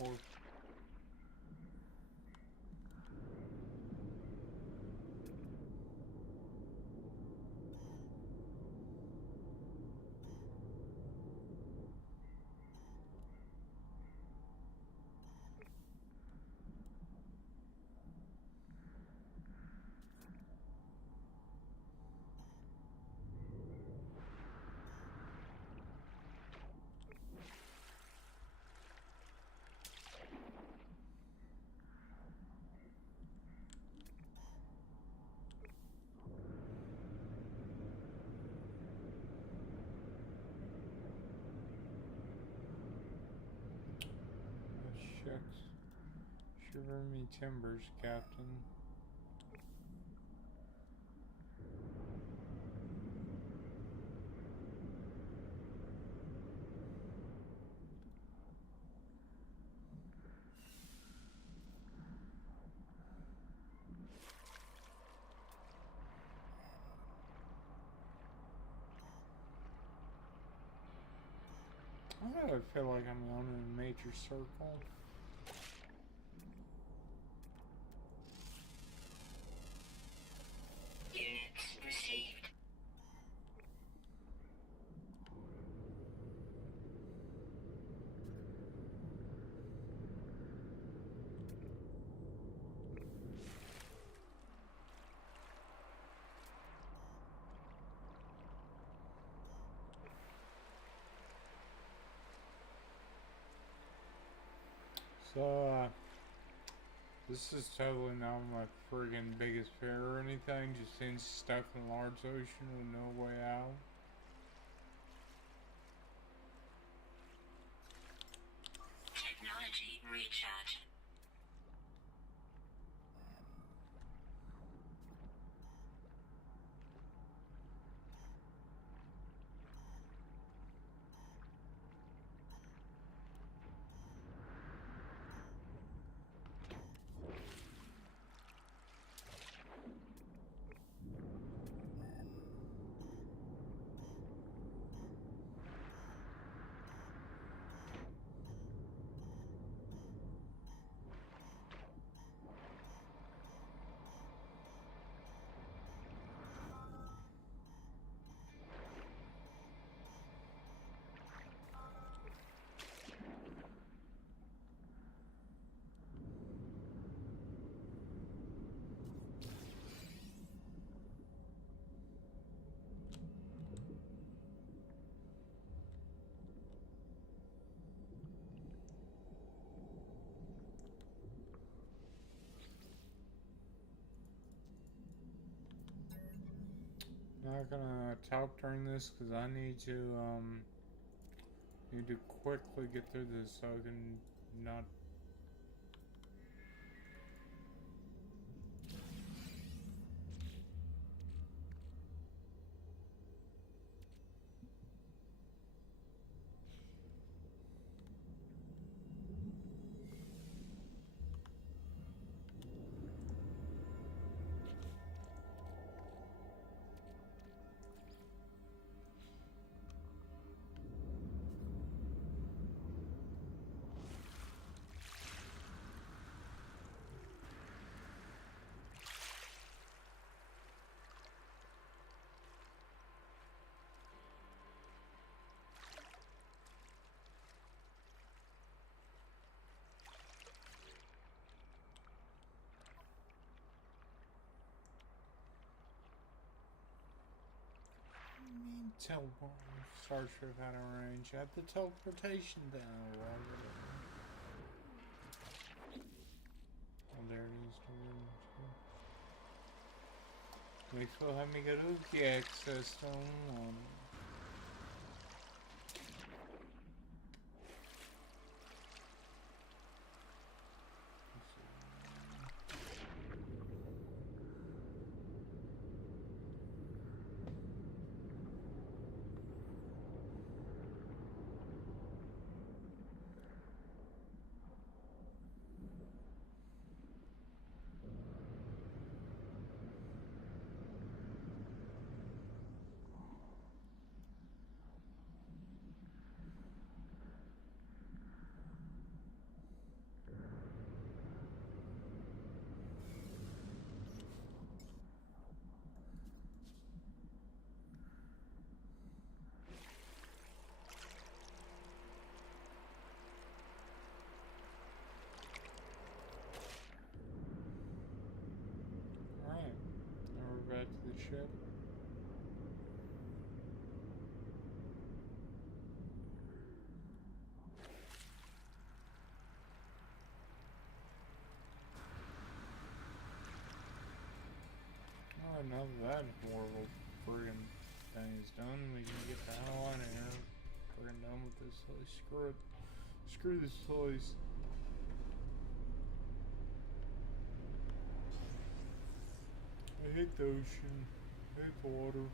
Work. Shucks. Shiver me timbers, Captain. I feel like I'm going in a major circle. Units received. So, this is totally not my friggin' biggest fear or anything, just seeing stuff in a large ocean with no way out. Technology recharge. not gonna talk during this because I need to quickly get through this so I can not. Teleport. Starship out of range. At the teleportation down. Oh, there it is. We still have me go to the access on. Alright. Now we're back to the ship. Alright, now that horrible friggin' thing is done, we can get the hell out of here. Friggin' done with this place. Screw it. Screw this place. I hate the ocean. I hate the water.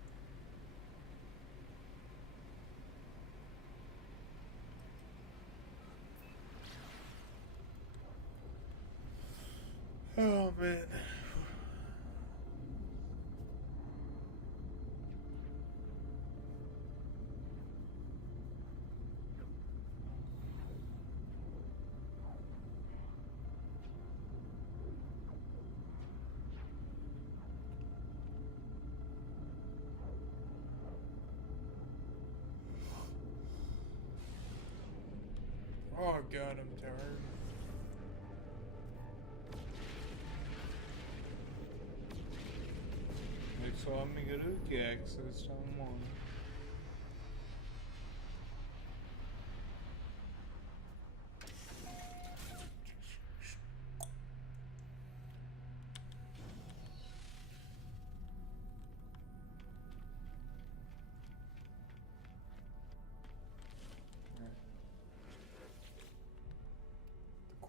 Oh man. Oh god, I'm tired. Looks like me go to the access on one.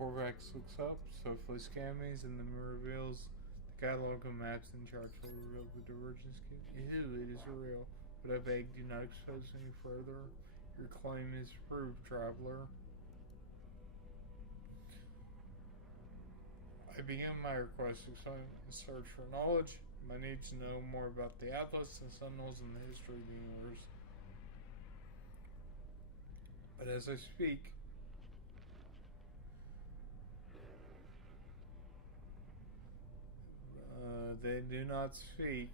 Corvax looks up, swiftly scans and then reveals the catalog of maps and charts will reveal the divergence. Ew, it is real. But I beg, do not expose any further. Your claim is proved, traveler. I begin my request to search for knowledge. I need to know more about the Atlas and Sentinels and the history of the universe. But as I speak, they do not speak,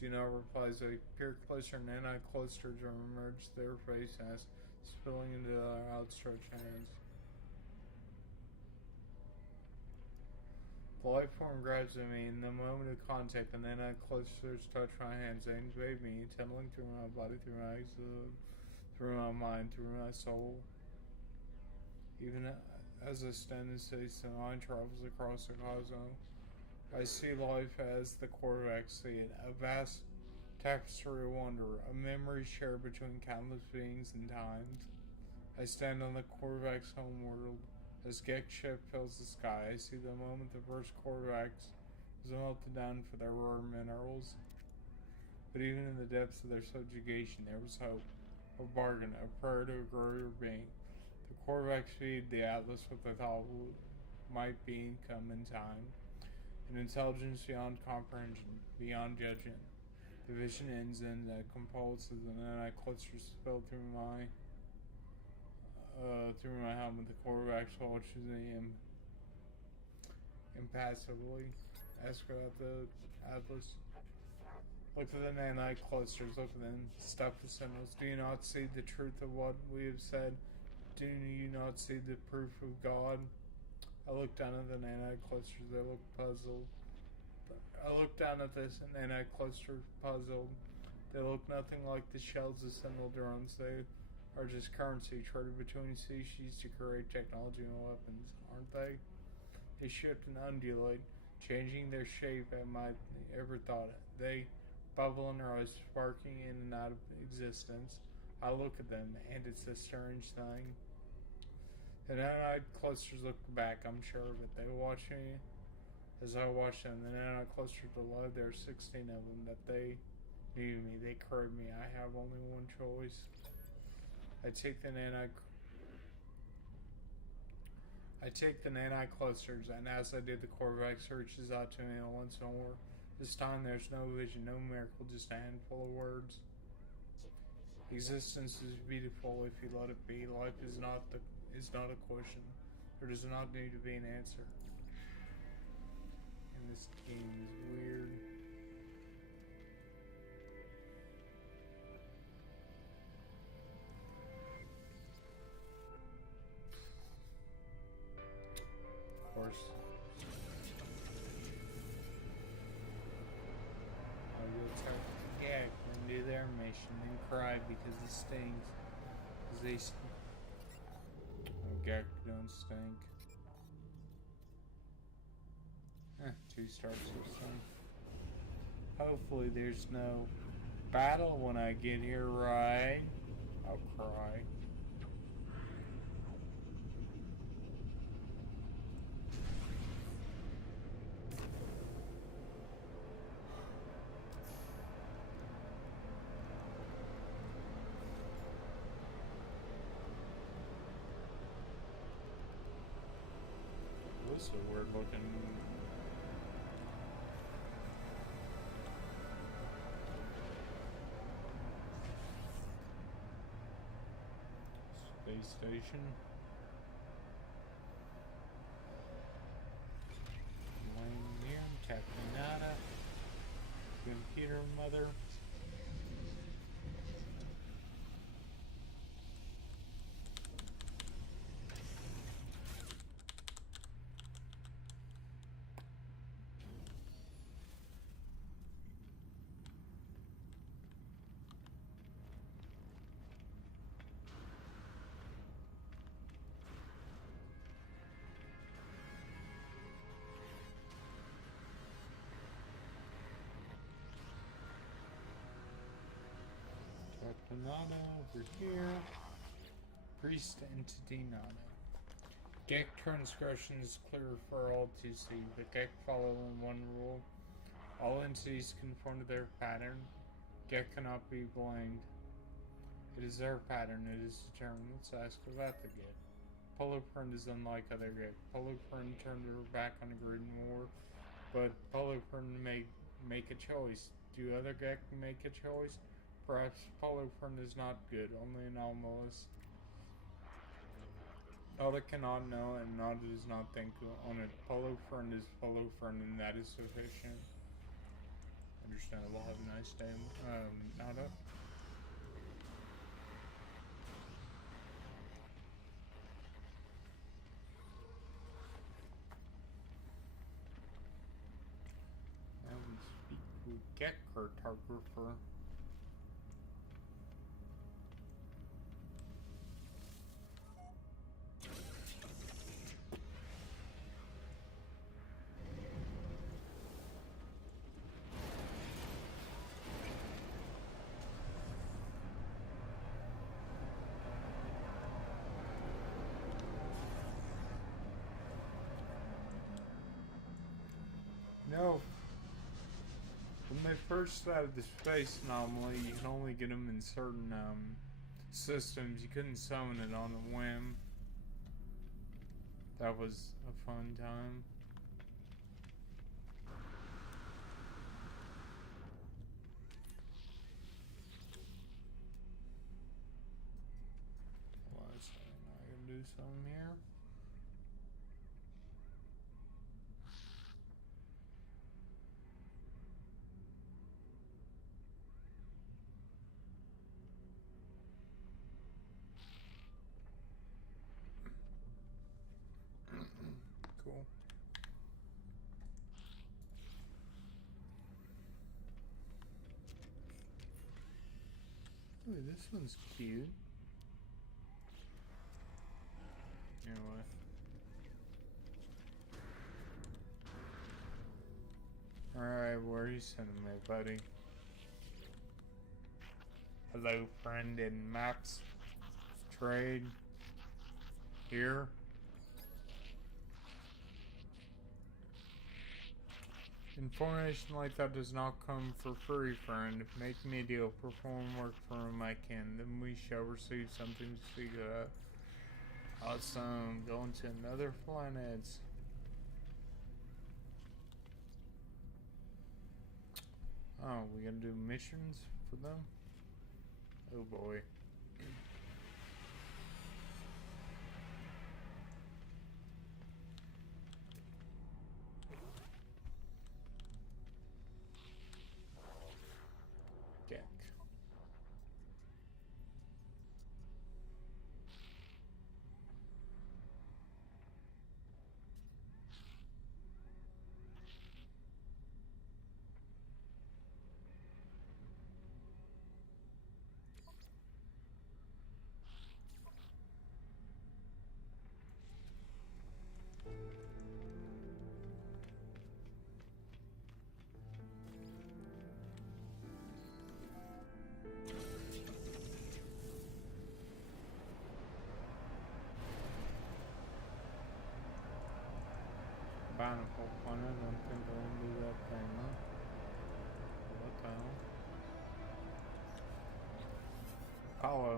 do not reply as they peer closer and closer to emerge their face as spilling into their outstretched hands. The life form grabs at me in the moment of contact, and then closer touch my hands. They invade me, tunneling through my body, through my exo, through my mind, through my soul. Even as I stand and face the mind travels across the cosmos, I see life as the Corvax see it, a vast Tapestry of wonder, a memory shared between countless beings and times. I stand on the Korvax homeworld. As Gek's ship fills the sky, I see the moment the first Korvax was melted down for their rare minerals. But even in the depths of their subjugation, there was hope, a bargain, a prayer to a greater being. The Korvax feed the Atlas with the thought might be come in time, an intelligence beyond comprehension, beyond judgment. The vision ends in a compulse as the nanite clusters spill through my helmet. The Korvax watches me impassively. Ask about the Atlas. Look at the nanite clusters, look at them, stuff the symbols. Do you not see the truth of what we have said? Do you not see the proof of God? I look down at the nanite clusters, they look puzzled. I look down at this nanite cluster puzzled. They look nothing like the shells assembled drones. They are just currency traded between species to create technology and weapons, aren't they? They shift and undulate, changing their shape at my ever thought. They bubble and rise, sparking in and out of existence. I look at them, and it's a strange thing. The nanite clusters look back, I'm sure of it. They watch me as I watch them. The nanite clusters below, there are 16 of them, that they knew me, they crave me. I have only one choice. I take the nanite clusters, and as I did, the Korvax reaches out to me once more. This time there's no vision, no miracle, just a handful of words. Existence is beautiful if you let it be. Life is not a question. There does not need to be an answer. And this game is weird. Of course. Do their mission and cry because it stings. Because Gek don't stink. 2-star system. Hopefully there's no battle when I get here, right? I'll cry. This is a weird looking. Space station. Laying here, Captain Nada. Computer mother. Captain Nana over here. Priest Entity Nana. Gek transgression is clear for all to see, but Gek follow in one rule. All entities conform to their pattern. Gek cannot be blamed. It is their pattern, it is determined. Let's ask about the Gek. Poloprint is unlike other Gek. Poloprint turned her back on the Green War, but Poloprint may make a choice. Do other Gek make a choice? Perhaps Poloprint is not good, only anomalous. Nada cannot know, and Nada does not think on it. Poloprint is Poloprint, and that is sufficient. Understandable. Have a nice day, Nada. Now we speak with Gek cartographer. know, when they first started the space anomaly, you can only get them in certain systems. You couldn't summon it on a whim. That was a fun time. Let's see, I can do something here. Cool. Ooh, this one's cute. Anyway. Alright, where are you sending me, buddy? Hello, friend in Max Trade. Here. Information like that does not come for free, friend. Make me a deal. Perform work for whom I can. Then we shall receive something to speak of. Awesome. Going to another planet. Oh, we gonna do missions for them? Oh boy. Deck. Binacle planet, I don't think I want to do that thing, huh? What the hell? Apollo.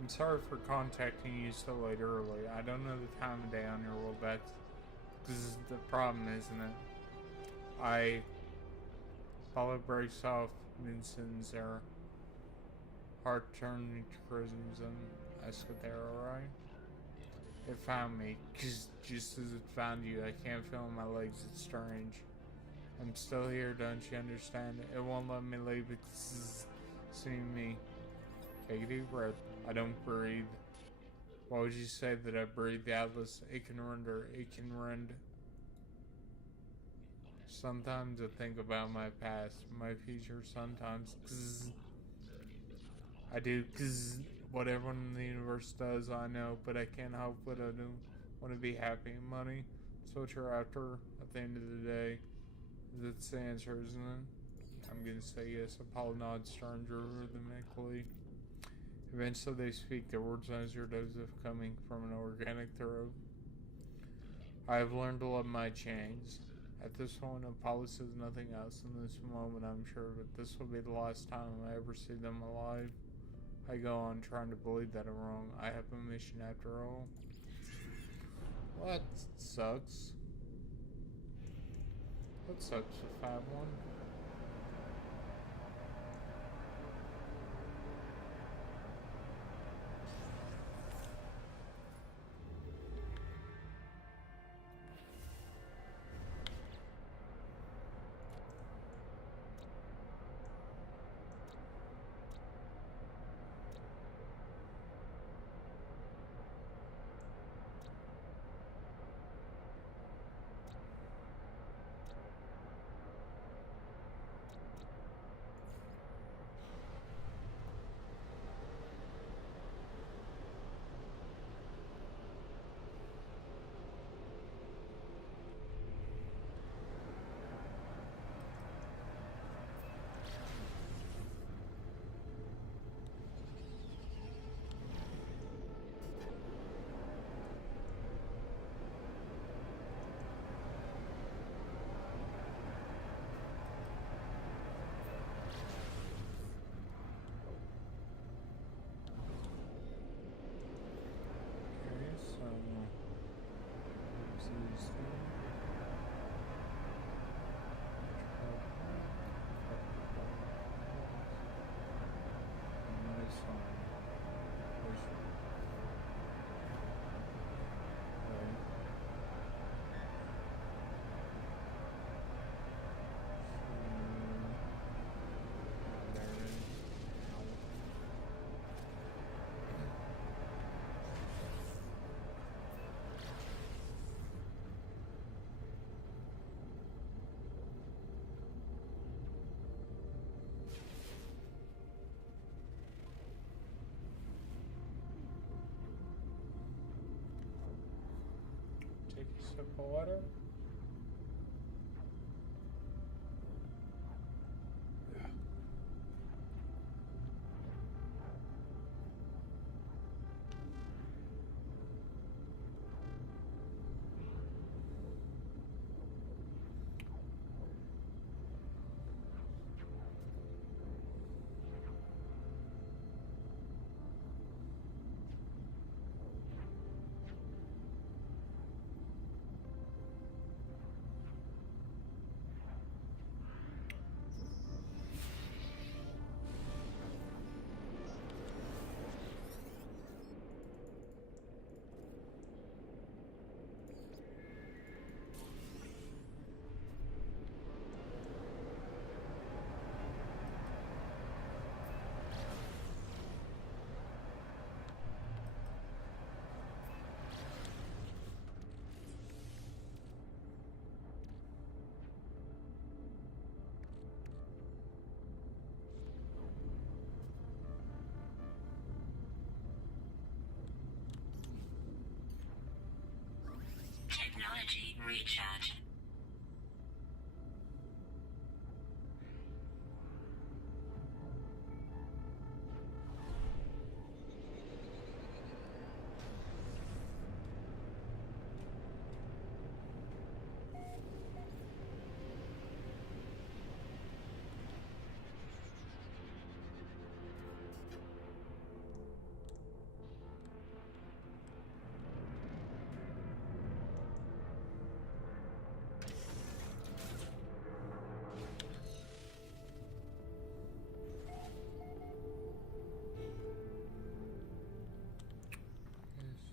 I'm sorry for contacting you so late early. I don't know the time of day on your world. This is the problem, isn't it? Apollo breaks off Vincent's their heart turned me to crimson. I said they're alright. It found me, just as it found you. I can't feel my legs, it's strange. I'm still here, don't you understand? It won't let me leave because it's seeing me. Take a deep breath. I don't breathe. Why would you say that I breathe? The Atlas, it can rend. Sometimes I think about my past, my future, sometimes. I do, what everyone in the universe does, I know, but I can't help but I do want to be happy. Money, it's what you're after at the end of the day. That's the answer, isn't it? I'm gonna say yes. Apollo nods, stranger rhythmically. Eventually they speak their words as your dose of coming from an organic throat. I have learned to love my chains. At this point, Apollo says nothing else in this moment, I'm sure, but this will be the last time I ever see them alive. I go on trying to believe that I'm wrong. I have a mission after all. Well, that sucks. That sucks, a fat one. Sip of water. Technology recharge.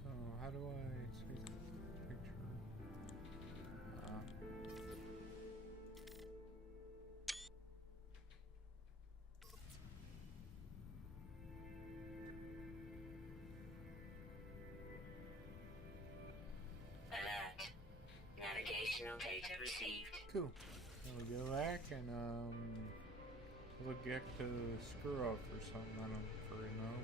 So how do I take a picture? Alert. Navigational data received. Cool. Then we go back and look at the screw up or something. I don't really know.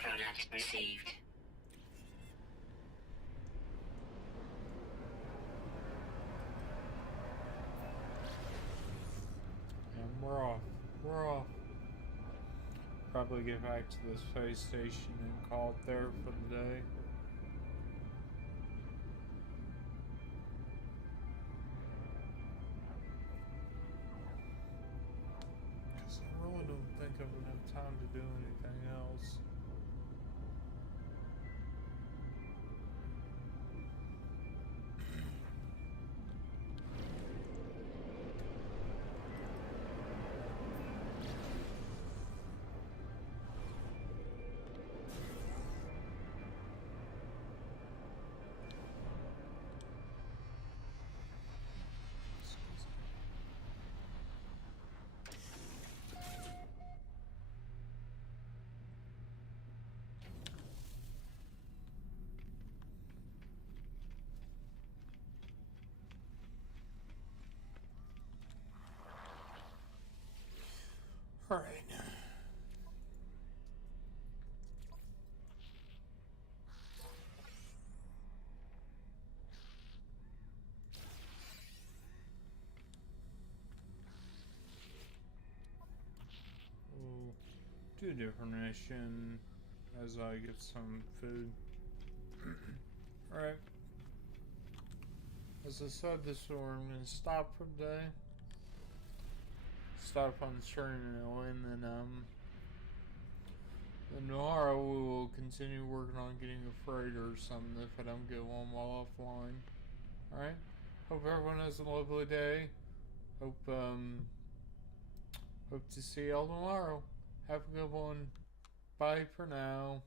Product received. And we're off. We're off. Probably get back to the space station and call it there for the day. Because I really don't think I have enough time to do anything else. All right. We'll do a different mission as I get some food. Alright. As I said, this is where I'm going to stop for the day. Stop on the stream and then tomorrow we will continue working on getting a freighter or something if I don't get one while offline. Alright? Hope everyone has a lovely day. Hope to see y'all tomorrow. Have a good one. Bye for now.